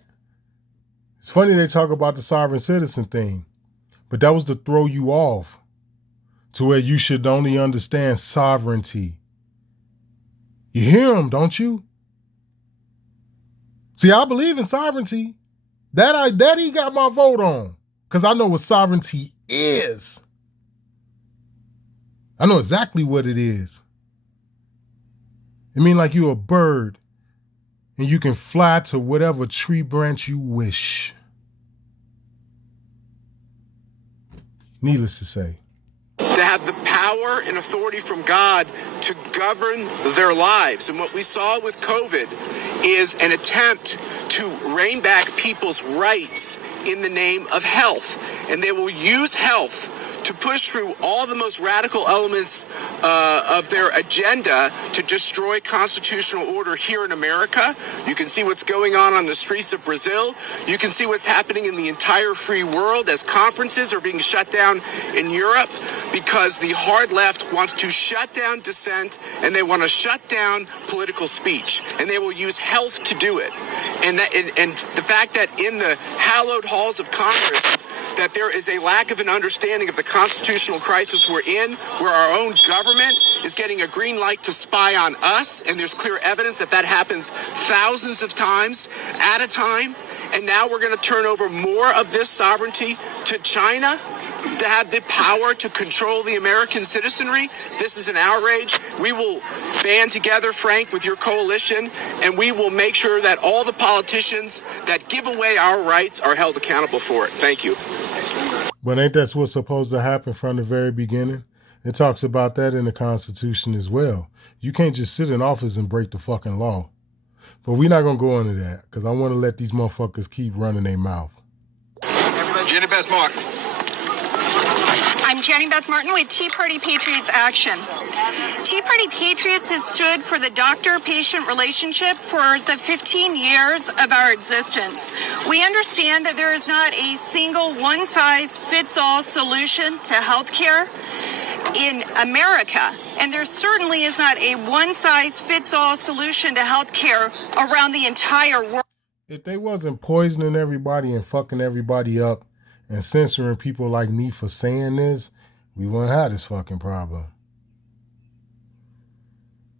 It's funny they talk about the sovereign citizen thing, but that was to throw you off to where you should only understand sovereignty. You hear him, don't you? See, I believe in sovereignty. That he got my vote on, because I know what sovereignty is. I know exactly what it is. It means like you're a bird and you can fly to whatever tree branch you wish. Needless to say. To have the power and authority from God to govern their lives. And what we saw with COVID is an attempt to rein back people's rights in the name of health. And they will use health to push through all the most radical elements of their agenda to destroy constitutional order here in America. You can see what's going on the streets of Brazil. You can see what's happening in the entire free world as conferences are being shut down in Europe because the hard left wants to shut down dissent and they want to shut down political speech. And they will use health to do it. And the fact that in the hallowed halls of Congress, that there is a lack of an understanding of the constitutional crisis we're in, where our own government is getting a green light to spy on us, and there's clear evidence that that happens thousands of times at a time, and now we're going to turn over more of this sovereignty to China to have the power to control the American citizenry. This is an outrage. We will band together, Frank, with your coalition, and we will make sure that all the politicians that give away our rights are held accountable for it. Thank you. But ain't that what's supposed to happen from the very beginning? It talks about that in the Constitution as well. You can't just sit in office and break the fucking law. But we're not going to go into that because I want to let these motherfuckers keep running their mouth. Jenny Beth Martin. I'm Jenny Beth Martin with Tea Party Patriots Action. Tea Party Patriots has stood for the doctor-patient relationship for the 15 years of our existence. We understand that there is not a single one-size-fits-all solution to healthcare in America, and there certainly is not a one-size-fits-all solution to healthcare around the entire world. If they wasn't poisoning everybody and fucking everybody up and censoring people like me for saying this, we wouldn't have this fucking problem.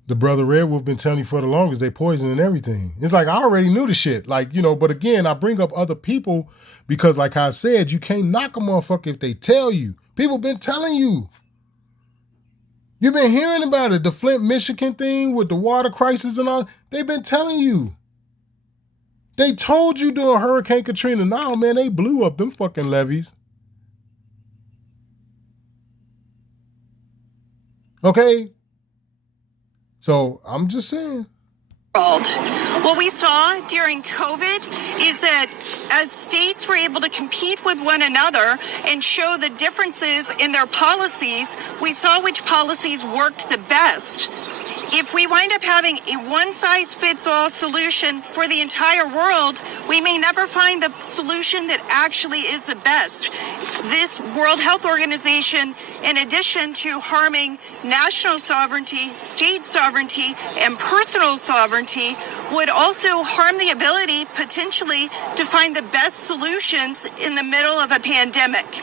The brother Red Wolf been telling you for the longest they poisoning everything. It's like I already knew the shit. Like, you know, but again, I bring up other people because like I said, you can't knock a motherfucker if they tell you. People been telling you. You've been hearing about it. The Flint, Michigan thing with the water crisis and all. They've been telling you. They told you during Hurricane Katrina. Now, man, they blew up them fucking levees. Okay? So, I'm just saying. What we saw during COVID is that as states were able to compete with one another and show the differences in their policies, we saw which policies worked the best. If we wind up having a one-size-fits-all solution for the entire world, we may never find the solution that actually is the best. This World Health Organization, in addition to harming national sovereignty, state sovereignty, and personal sovereignty, would also harm the ability, potentially, to find the best solutions in the middle of a pandemic.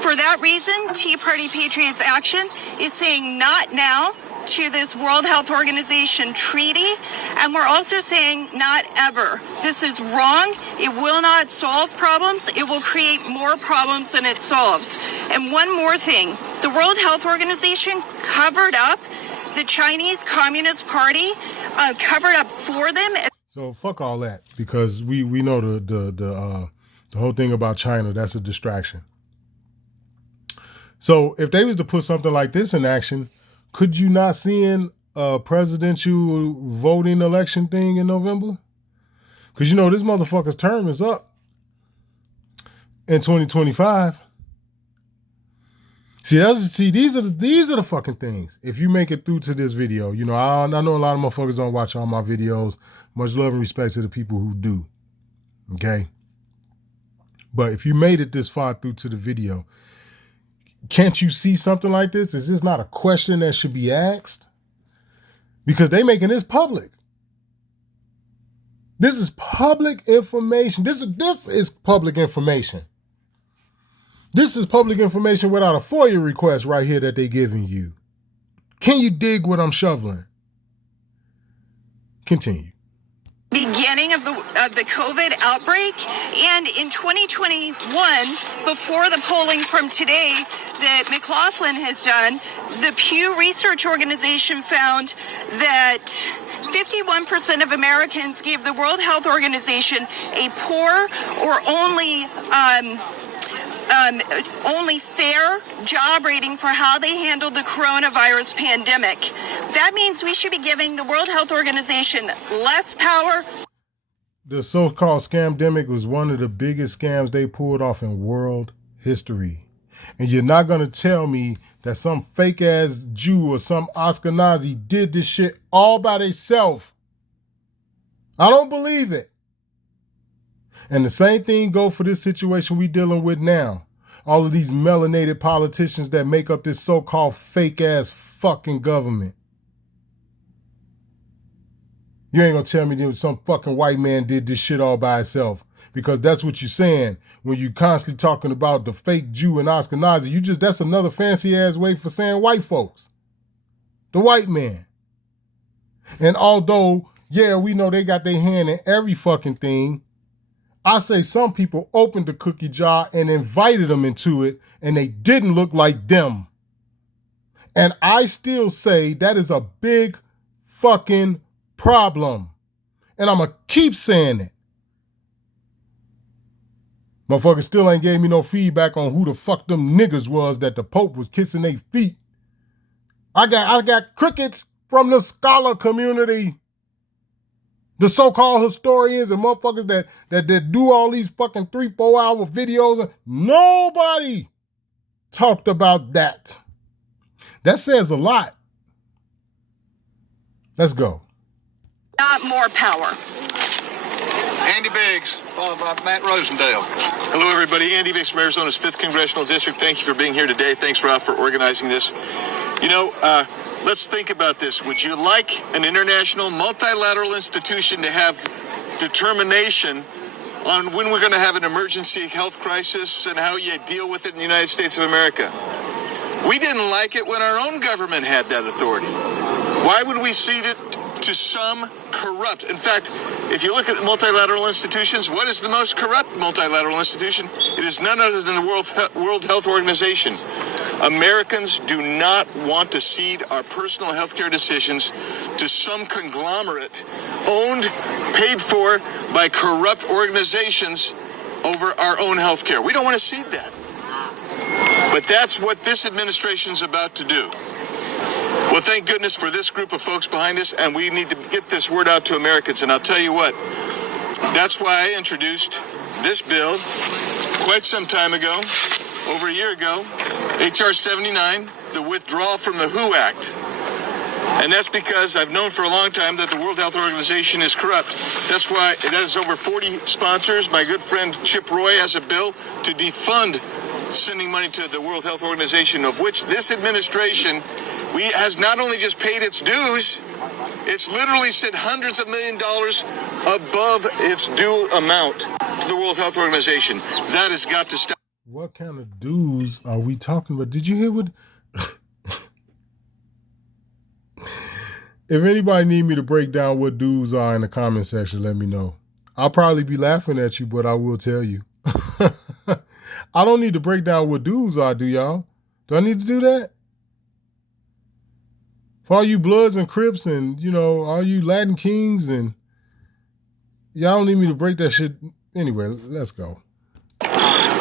For that reason, Tea Party Patriots Action is saying not now to this World Health Organization treaty, and we're also saying not ever. This is wrong. It will not solve problems. It will create more problems than it solves. And one more thing, the World Health Organization covered up the Chinese Communist Party, covered up for them. So fuck all that, because we know the whole thing about China, that's a distraction. So if they was to put something like this in action, could you not see in a presidential voting election thing in November? Because, you know, this motherfucker's term is up in 2025. See, these are the fucking things. If you make it through to this video, you know, I know a lot of motherfuckers don't watch all my videos. Much love and respect to the people who do. Okay? But if you made it this far through to the video, can't you see something like this? Is this not a question that should be asked? Because they making this public. This is public information. This is public information. This is public information without a FOIA request right here that they giving you. Can you dig what I'm shoveling? Continue. Beginning of the COVID outbreak, and in 2021, before the polling from today that McLaughlin has done, the Pew Research Organization found that 51% of Americans gave the World Health Organization a poor or only fair job rating for how they handled the coronavirus pandemic. That means we should be giving the World Health Organization less power. The so-called scamdemic was one of the biggest scams they pulled off in world history. And you're not going to tell me that some fake-ass Jew or some Ashkenazi did this shit all by themselves. I don't believe it. And the same thing go for this situation we dealing with now. All of these melanated politicians that make up this so-called fake-ass fucking government. You ain't gonna tell me that some fucking white man did this shit all by himself. Because that's what you're saying when you constantly talking about the fake Jew and Ashkenazi. That's another fancy-ass way for saying white folks. The white man. And although, yeah, we know they got their hand in every fucking thing, I say some people opened the cookie jar and invited them into it, and they didn't look like them. And I still say that is a big fucking problem. And I'm going to keep saying it. Motherfuckers still ain't gave me no feedback on who the fuck them niggas was that the Pope was kissing their feet. I got crickets from the scholar community. The so-called historians and motherfuckers that do all these fucking 3-4 hour videos. Nobody talked about that. That says a lot. Let's go. Not more power. Andy Biggs, followed by Matt Rosendale. Hello, everybody. Andy Biggs from Arizona's 5th Congressional District. Thank you for being here today. Thanks, Ralph, for organizing this. You know, let's think about this. Would you like an international multilateral institution to have determination on when we're going to have an emergency health crisis and how you deal with it in the United States of America? We didn't like it when our own government had that authority. Why would we cede it to some corrupt? In fact, if you look at multilateral institutions, what is the most corrupt multilateral institution? It is none other than the World Health Organization. Americans do not want to cede our personal health care decisions to some conglomerate owned, paid for by corrupt organizations over our own health care. We don't want to cede that. But that's what this administration's about to do. Well, thank goodness for this group of folks behind us, and we need to get this word out to Americans. And I'll tell you what, that's why I introduced this bill quite some time ago, over a year ago, H.R. 79, the withdrawal from the WHO Act. And that's because I've known for a long time that the World Health Organization is corrupt. That's why that is over 40 sponsors. My good friend Chip Roy has a bill to defund sending money to the World Health Organization, of which this administration has not only just paid its dues, it's literally sent hundreds of $millions above its due amount to the World Health Organization. That has got to stop. What kind of dues are we talking about? Did you hear what? If anybody need me to break down what dues are in the comment section, let me know. I'll probably be laughing at you, but I will tell you. I don't need to break down what dues are, do y'all? Do I need to do that? For all you Bloods and Crips and, you know, all you Latin Kings and y'all don't need me to break that shit. Anyway, let's go.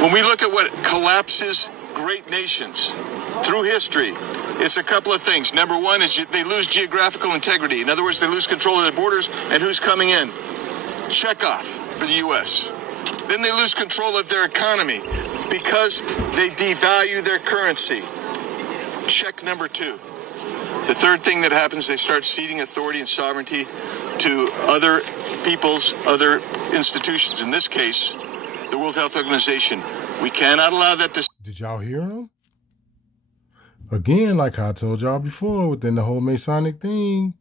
When we look at what collapses great nations through history, it's a couple of things. Number one is they lose geographical integrity. In other words, they lose control of their borders and who's coming in. Check off for the U.S. Then they lose control of their economy because they devalue their currency. Check number two. The third thing that happens, they start ceding authority and sovereignty to other peoples, other institutions. In this case, the World Health Organization. We cannot allow that to... Did y'all hear him? Again, like I told y'all before, within the whole Masonic thing,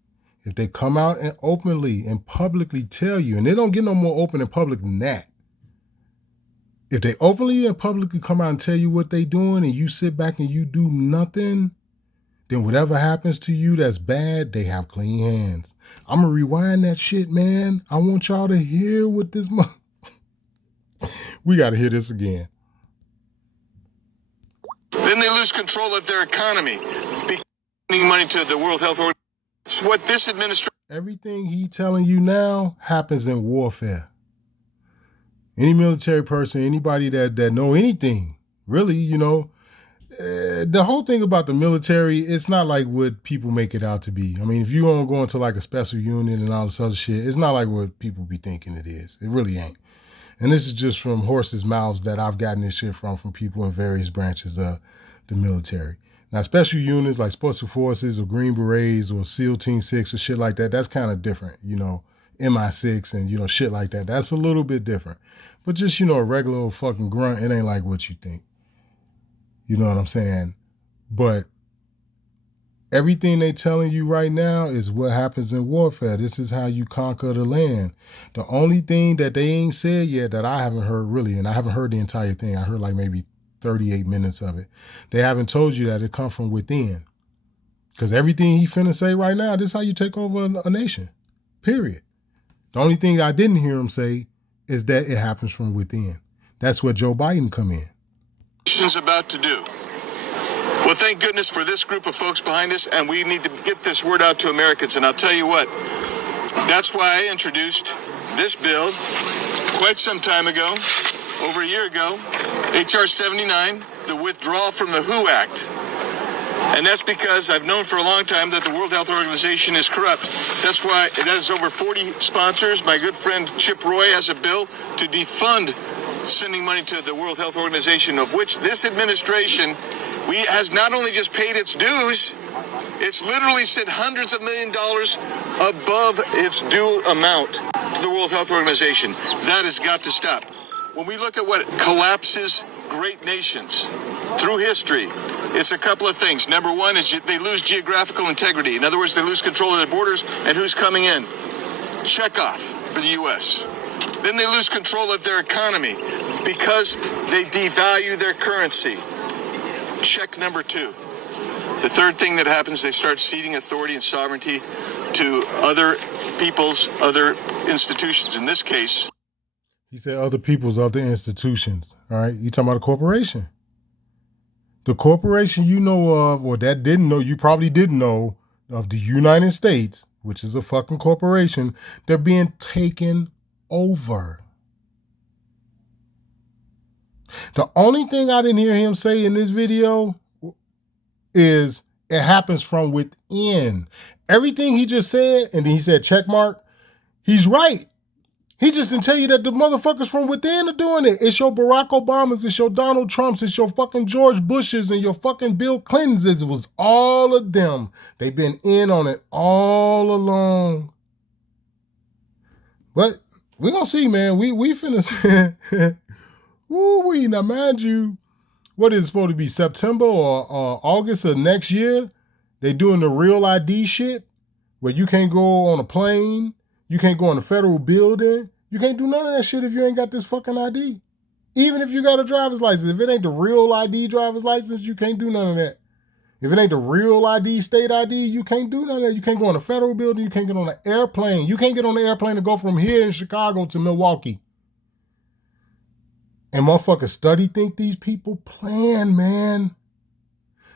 if they come out and openly and publicly tell you, and they don't get no more open and public than that. If they openly and publicly come out and tell you what they doing and you sit back and you do nothing, then whatever happens to you that's bad, they have clean hands. I'm going to rewind that shit, man. I want y'all to hear what this... We got to hear this again. Then they lose control of their economy, giving money to the World Health Organization. It's what this administration... Everything he telling you now happens in warfare. Any military person, anybody that know anything, really, you know, the whole thing about the military, it's not like what people make it out to be. I mean, if you want to go into like a special unit and all this other shit, it's not like what people be thinking it is. It really ain't. And this is just from horses' mouths that I've gotten this shit from people in various branches of the military. Now, special units like Special Forces or Green Berets or SEAL Team 6 or shit like that, that's kind of different, you know, MI6 and, you know, shit like that. That's a little bit different. But just, you know, a regular old fucking grunt, it ain't like what you think. You know what I'm saying? But everything they telling you right now is what happens in warfare. This is how you conquer the land. The only thing that they ain't said yet that I haven't heard really, and I haven't heard the entire thing. I heard like maybe 38 minutes of it. They haven't told you that it come from within. Because everything he finna say right now, this is how you take over a nation. Period. The only thing I didn't hear him say is that it happens from within. That's where Joe Biden come in. About to do. Well, thank goodness for this group of folks behind us, and we need to get this word out to Americans. And I'll tell you what, that's why I introduced this bill quite some time ago, over a year ago, H.R. 79, the withdrawal from the WHO Act. And that's because I've known for a long time that the World Health Organization is corrupt. That's why that is over 40 sponsors. My good friend Chip Roy has a bill to defund sending money to the World Health Organization, of which this administration has not only just paid its dues, it's literally sent hundreds of $millions above its due amount to the World Health Organization. That has got to stop. When we look at what collapses great nations through history, it's a couple of things. Number one is they lose geographical integrity. In other words, they lose control of their borders and who's coming in. Checkoff for the U.S. Then they lose control of their economy because they devalue their currency. Check number two. The third thing that happens, they start ceding authority and sovereignty to other people's, other institutions. In this case, he said other people's, other institutions. All right, you talking about a corporation. The corporation you know of, or that didn't know, you probably didn't know, of the United States, which is a fucking corporation, they're being taken over. The only thing I didn't hear him say in this video is it happens from within. Everything he just said, and then he said check mark, he's right. He just didn't tell you that the motherfuckers from within are doing it. It's your Barack Obamas, it's your Donald Trumps, it's your fucking George Bushes and your fucking Bill Clintons. It was all of them. They've been in on it all along. But we're going to see, man. We finna see. Ooh-wee. Now, mind you, what is it supposed to be, September or August of next year? They doing the real ID shit where you can't go on a plane. You can't go in a federal building. You can't do none of that shit if you ain't got this fucking ID. Even if you got a driver's license. If it ain't the real ID driver's license, you can't do none of that. If it ain't the real ID, state ID, you can't do none of that. You can't go in a federal building. You can't get on an airplane. You can't get on the airplane to go from here in Chicago to Milwaukee. And motherfuckers think these people playing, man.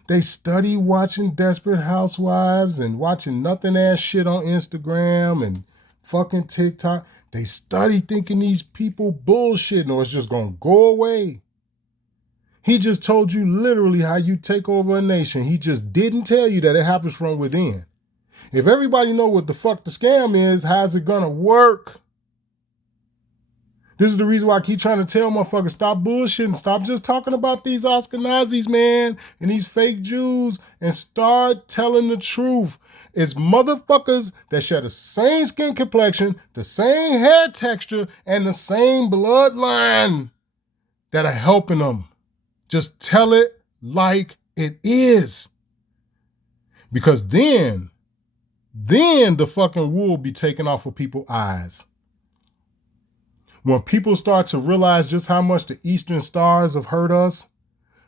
They study watching Desperate Housewives and watching nothing ass shit on Instagram and fucking TikTok. They study thinking these people bullshitting or it's just gonna go away. He just told you literally how you take over a nation. He just didn't tell you that it happens from within. If everybody know what the fuck the scam is, how's it gonna work? This is the reason why I keep trying to tell motherfuckers, stop bullshitting. Stop just talking about these Ashkenazis, man, and these fake Jews, and start telling the truth. It's motherfuckers that share the same skin complexion, the same hair texture, and the same bloodline that are helping them. Just tell it like it is. Because then the fucking wool be taken off of people's eyes. When people start to realize just how much the Eastern Stars have hurt us,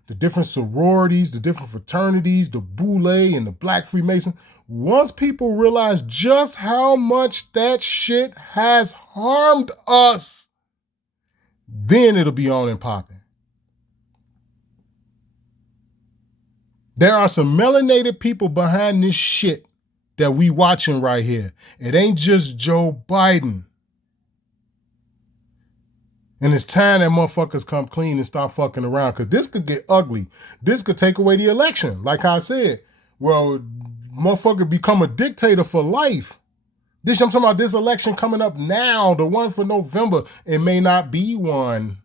the different sororities, the different fraternities, the Boule and the Black Freemason, once people realize just how much that shit has harmed us, then it'll be on and popping. There are some melanated people behind this shit that we watching right here. It ain't just Joe Biden. And it's time that motherfuckers come clean and stop fucking around, because this could get ugly. This could take away the election. Like I said, well, motherfucker become a dictator for life. I'm talking about this election coming up now, the one for November. It may not be one.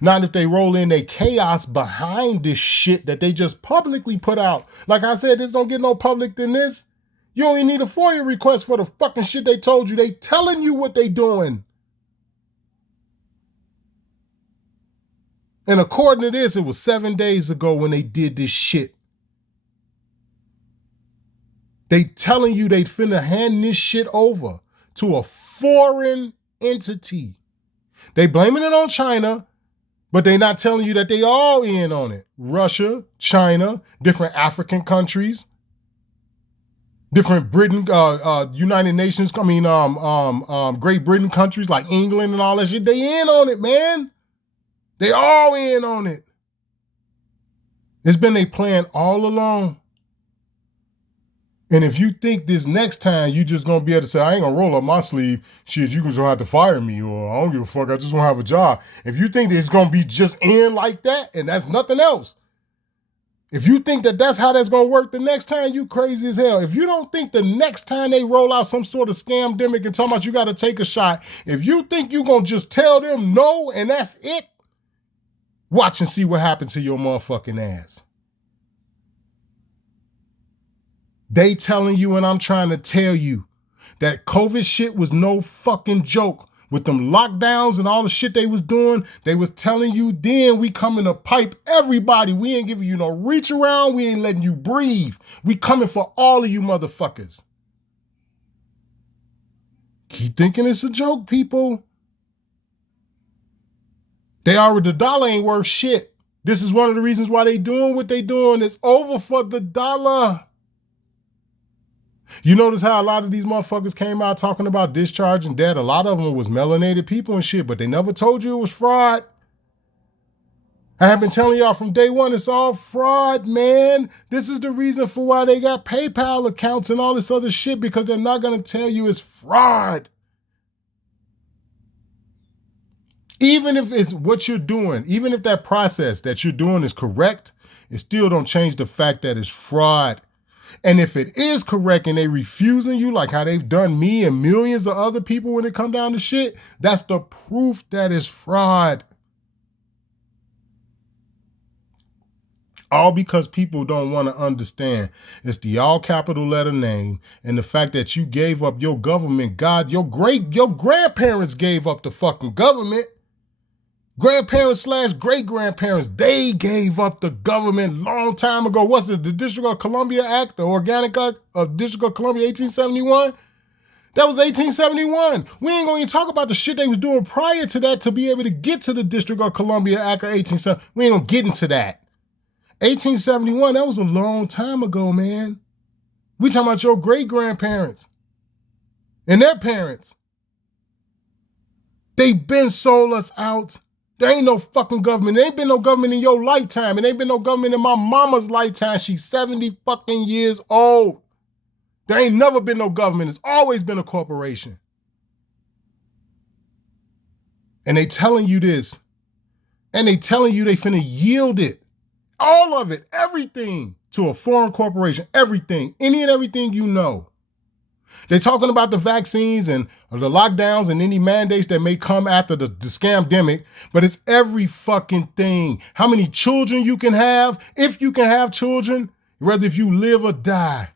Not if they roll in a chaos behind this shit that they just publicly put out. Like I said, this don't get no public than this. You only need a FOIA request for the fucking shit they told you. They telling you what they doing. And according to this, it was 7 days ago when they did this shit. They telling you they finna hand this shit over to a foreign entity. They blaming it on China, but they not telling you that they all in on it. Russia, China, different African countries, different Britain, United Nations, Great Britain countries like England and all that shit. They in on it, man. They all in on it. It's been their plan all along. And if you think this next time you just gonna be able to say, I ain't gonna roll up my sleeve, shit, you gonna have to fire me, or I don't give a fuck, I just wanna have a job. If you think that it's gonna be just in like that and that's nothing else, if you think that that's how that's gonna work the next time, you crazy as hell. If you don't think the next time they roll out some sort of scamdemic and talking about you gotta take a shot, if you think you gonna just tell them no and that's it, watch and see what happens to your motherfucking ass. They telling you and I'm trying to tell you that COVID shit was no fucking joke. With them lockdowns and all the shit they was doing, they was telling you then we coming to pipe everybody. We ain't giving you no reach around. We ain't letting you breathe. We coming for all of you motherfuckers. Keep thinking it's a joke, people. The dollar ain't worth shit. This is one of the reasons why they doing what they doing. It's over for the dollar. You notice how a lot of these motherfuckers came out talking about discharging debt. A lot of them was melanated people and shit, but they never told you it was fraud. I have been telling y'all from day one, it's all fraud, man. This is the reason for why they got PayPal accounts and all this other shit, because they're not going to tell you it's fraud. Even if it's what you're doing, even if that process that you're doing is correct, it still don't change the fact that it's fraud. And if it is correct and they refusing you, like how they've done me and millions of other people when it come down to shit, that's the proof that it's fraud. All because people don't want to understand. It's the all capital letter name and the fact that you gave up your government. God, your grandparents gave up the fucking government. Grandparents / great-grandparents, they gave up the government long time ago. What's it, the District of Columbia Act, the Organic Act of District of Columbia, 1871? That was 1871. We ain't gonna even talk about the shit they was doing prior to that to be able to get to the District of Columbia Act of 1870. We ain't gonna get into that. 1871, that was a long time ago, man. We talking about your great-grandparents and their parents. They been sold us out. There ain't no fucking government. There ain't been no government in your lifetime. And there ain't been no government in my mama's lifetime. She's 70 fucking years old. There ain't never been no government. It's always been a corporation. And they telling you this. And they telling you they finna yield it. All of it, everything, to a foreign corporation. Everything, any and everything you know. They're talking about the vaccines and the lockdowns and any mandates that may come after the scamdemic, but it's every fucking thing. How many children you can have, if you can have children, whether if you live or die.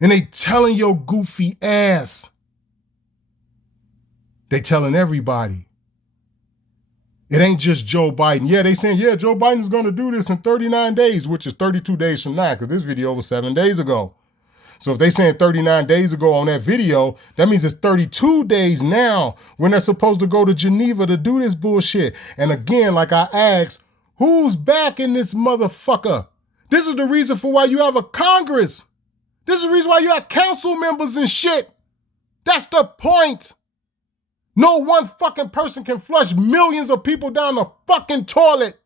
And they telling your goofy ass. They telling everybody. It ain't just Joe Biden. Yeah, they saying, yeah, Joe Biden's going to do this in 39 days, which is 32 days from now, because this video was 7 days ago. So if they saying 39 days ago on that video, that means it's 32 days now when they're supposed to go to Geneva to do this bullshit. And again, like I asked, who's backing this motherfucker? This is the reason for why you have a Congress. This is the reason why you have council members and shit. That's the point. No one fucking person can flush millions of people down the fucking toilet.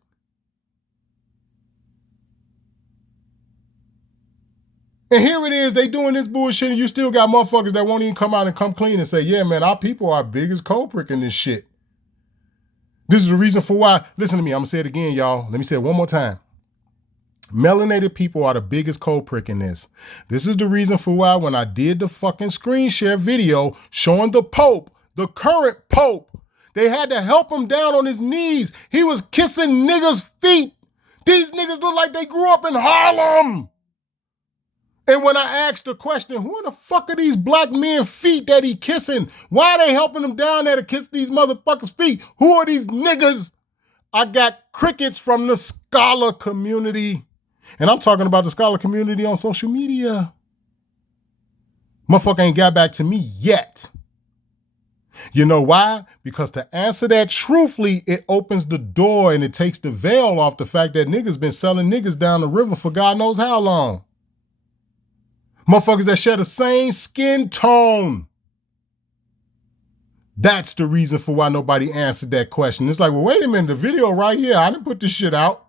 And here it is, they doing this bullshit, and you still got motherfuckers that won't even come out and come clean and say, yeah, man, our people are biggest culprit in this shit. This is the reason for why, listen to me, I'm gonna say it again, y'all. Let me say it one more time. Melanated people are the biggest culprit in this. This is the reason for why when I did the fucking screen share video showing the Pope, the current Pope, they had to help him down on his knees. He was kissing niggas' feet. These niggas look like they grew up in Harlem. And when I asked the question, who in the fuck are these black men's feet that he kissing? Why are they helping him down there to kiss these motherfuckers' feet? Who are these niggas? I got crickets from the scholar community. And I'm talking about the scholar community on social media. Motherfucker ain't got back to me yet. You know why? Because to answer that truthfully, it opens the door and it takes the veil off the fact that niggas been selling niggas down the river for God knows how long. Motherfuckers that share the same skin tone. That's the reason for why nobody answered that question. It's like, well, wait a minute, the video right here, I didn't put this shit out.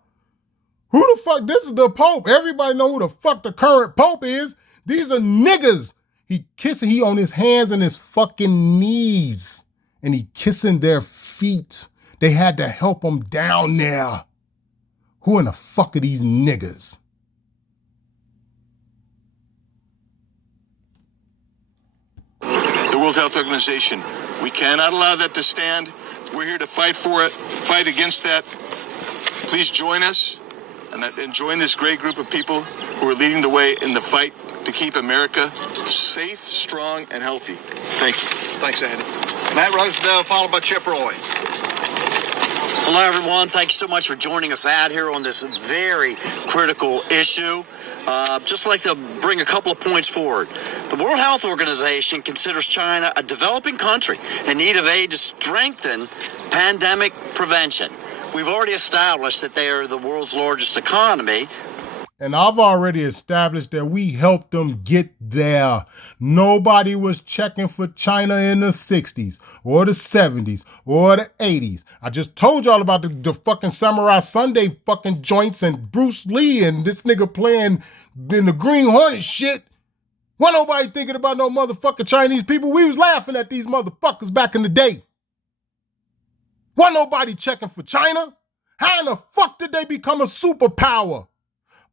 Who the fuck? This is the Pope. Everybody know who the fuck the current Pope is. These are niggas. He on his hands and his fucking knees. And he kissing their feet. They had to help him down there. Who in the fuck are these niggas? The World Health Organization, we cannot allow that to stand. We're here to fight for it, fight against that. Please join us and join this great group of people who are leading the way in the fight to keep America safe, strong, and healthy. Thanks. Thanks, Andy. Matt Rosendale, followed by Chip Roy. Hello, everyone. Thanks so much for joining us out here on this very critical issue. Just like to bring a couple of points forward. The World Health Organization considers China a developing country in need of aid to strengthen pandemic prevention. We've already established that they are the world's largest economy. And I've already established that we helped them get there. Nobody was checking for China in the 60s or the 70s or the 80s. I just told y'all about the fucking Samurai Sunday fucking joints and Bruce Lee and this nigga playing in the Green Hornet shit. Wasn't nobody thinking about no motherfucking Chinese people. We was laughing at these motherfuckers back in the day. Wasn't nobody checking for China. How in the fuck did they become a superpower?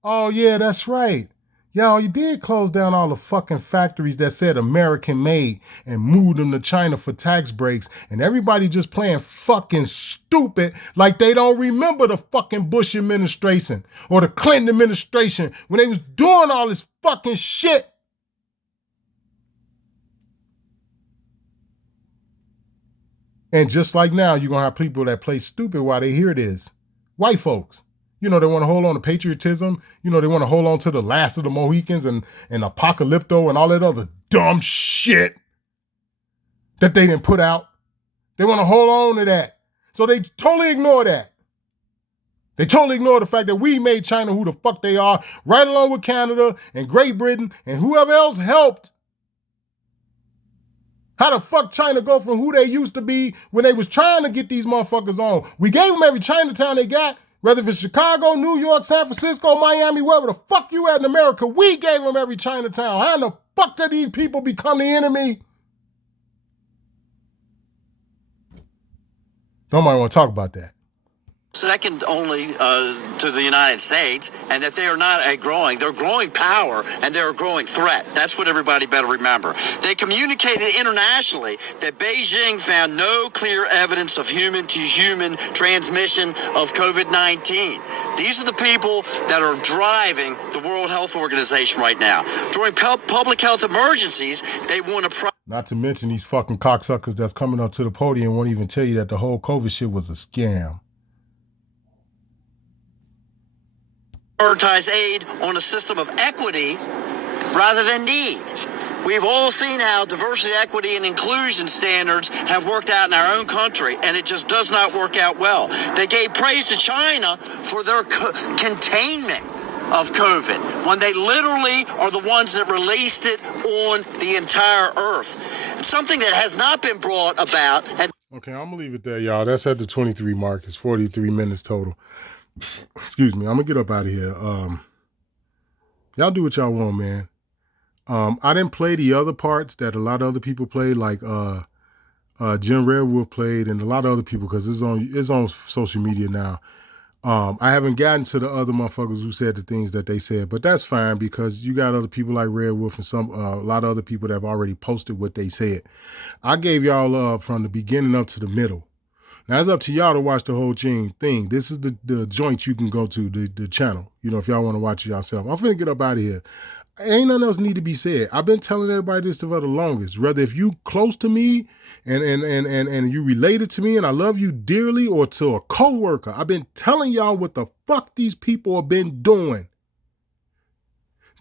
Oh, yeah, that's right. Y'all, you did close down all the fucking factories that said American made and moved them to China for tax breaks. And everybody just playing fucking stupid like they don't remember the fucking Bush administration or the Clinton administration when they was doing all this fucking shit. And just like now, you're going to have people that play stupid while they hear this. White folks. You know, they want to hold on to patriotism. You know, they want to hold on to the last of the Mohicans and Apocalypto and all that other dumb shit that they didn't put out. They want to hold on to that. So they totally ignore that. They totally ignore the fact that we made China who the fuck they are, right along with Canada and Great Britain and whoever else helped. How the fuck China go from who they used to be when they was trying to get these motherfuckers on? We gave them every Chinatown they got. Whether if it's Chicago, New York, San Francisco, Miami, wherever the fuck you at in America, we gave them every Chinatown. How in the fuck did these people become the enemy? Nobody want to talk about that. Second only to the United States, and that they are not they're growing power and they're a growing threat. That's what everybody better remember. They communicated internationally that Beijing found no clear evidence of human-to-human transmission of COVID-19. These are the people that are driving the World Health Organization right now. During public health emergencies, they want to... Not to mention these fucking cocksuckers that's coming up to the podium won't even tell you that the whole COVID shit was a scam. Prioritize aid on a system of equity rather than need. We've all seen how diversity, equity, and inclusion standards have worked out in our own country, and it just does not work out well. They gave praise to China for their containment of COVID, when they literally are the ones that released it on the entire earth. Something that has not been brought about. Okay, I'm going to leave it there, y'all. That's at the 23 mark. It's 43 minutes total. Excuse me. I'm going to get up out of here. Y'all do what y'all want, man. I didn't play the other parts that a lot of other people played, like Jim Redwood played and a lot of other people, because it's on social media now. I haven't gotten to the other motherfuckers who said the things that they said, but that's fine because you got other people like Red Wolf and a lot of other people that have already posted what they said. I gave y'all from the beginning up to the middle. Now it's up to y'all to watch the whole thing. This is the joint you can go to, the channel, you know, if y'all want to watch it yourself. I'm finna get up out of here. Ain't nothing else need to be said. I've been telling everybody this for the longest. Whether if you close to me and you related to me and I love you dearly, or to a coworker, I've been telling y'all what the fuck these people have been doing.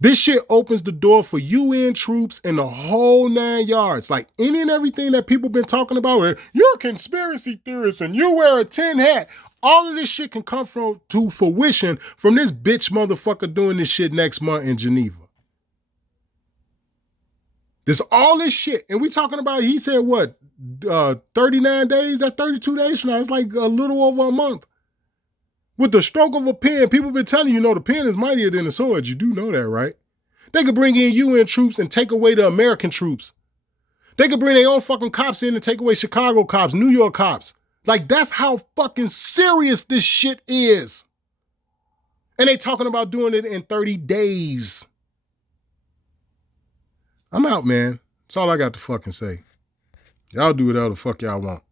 This shit opens the door for UN troops and the whole 9 yards. Like any and everything that people been talking about, you're a conspiracy theorist and you wear a tin hat. All of this shit can come to fruition from this bitch motherfucker doing this shit next month in Geneva. There's all this shit. And we talking about, he said what, 39 days? That's 32 days from now. It's like a little over a month. With the stroke of a pen, people been telling you, the pen is mightier than the sword. You do know that, right? They could bring in UN troops and take away the American troops. They could bring their own fucking cops in and take away Chicago cops, New York cops. Like, that's how fucking serious this shit is. And they talking about doing it in 30 days. I'm out, man. That's all I got to fucking say. Y'all do whatever the fuck y'all want.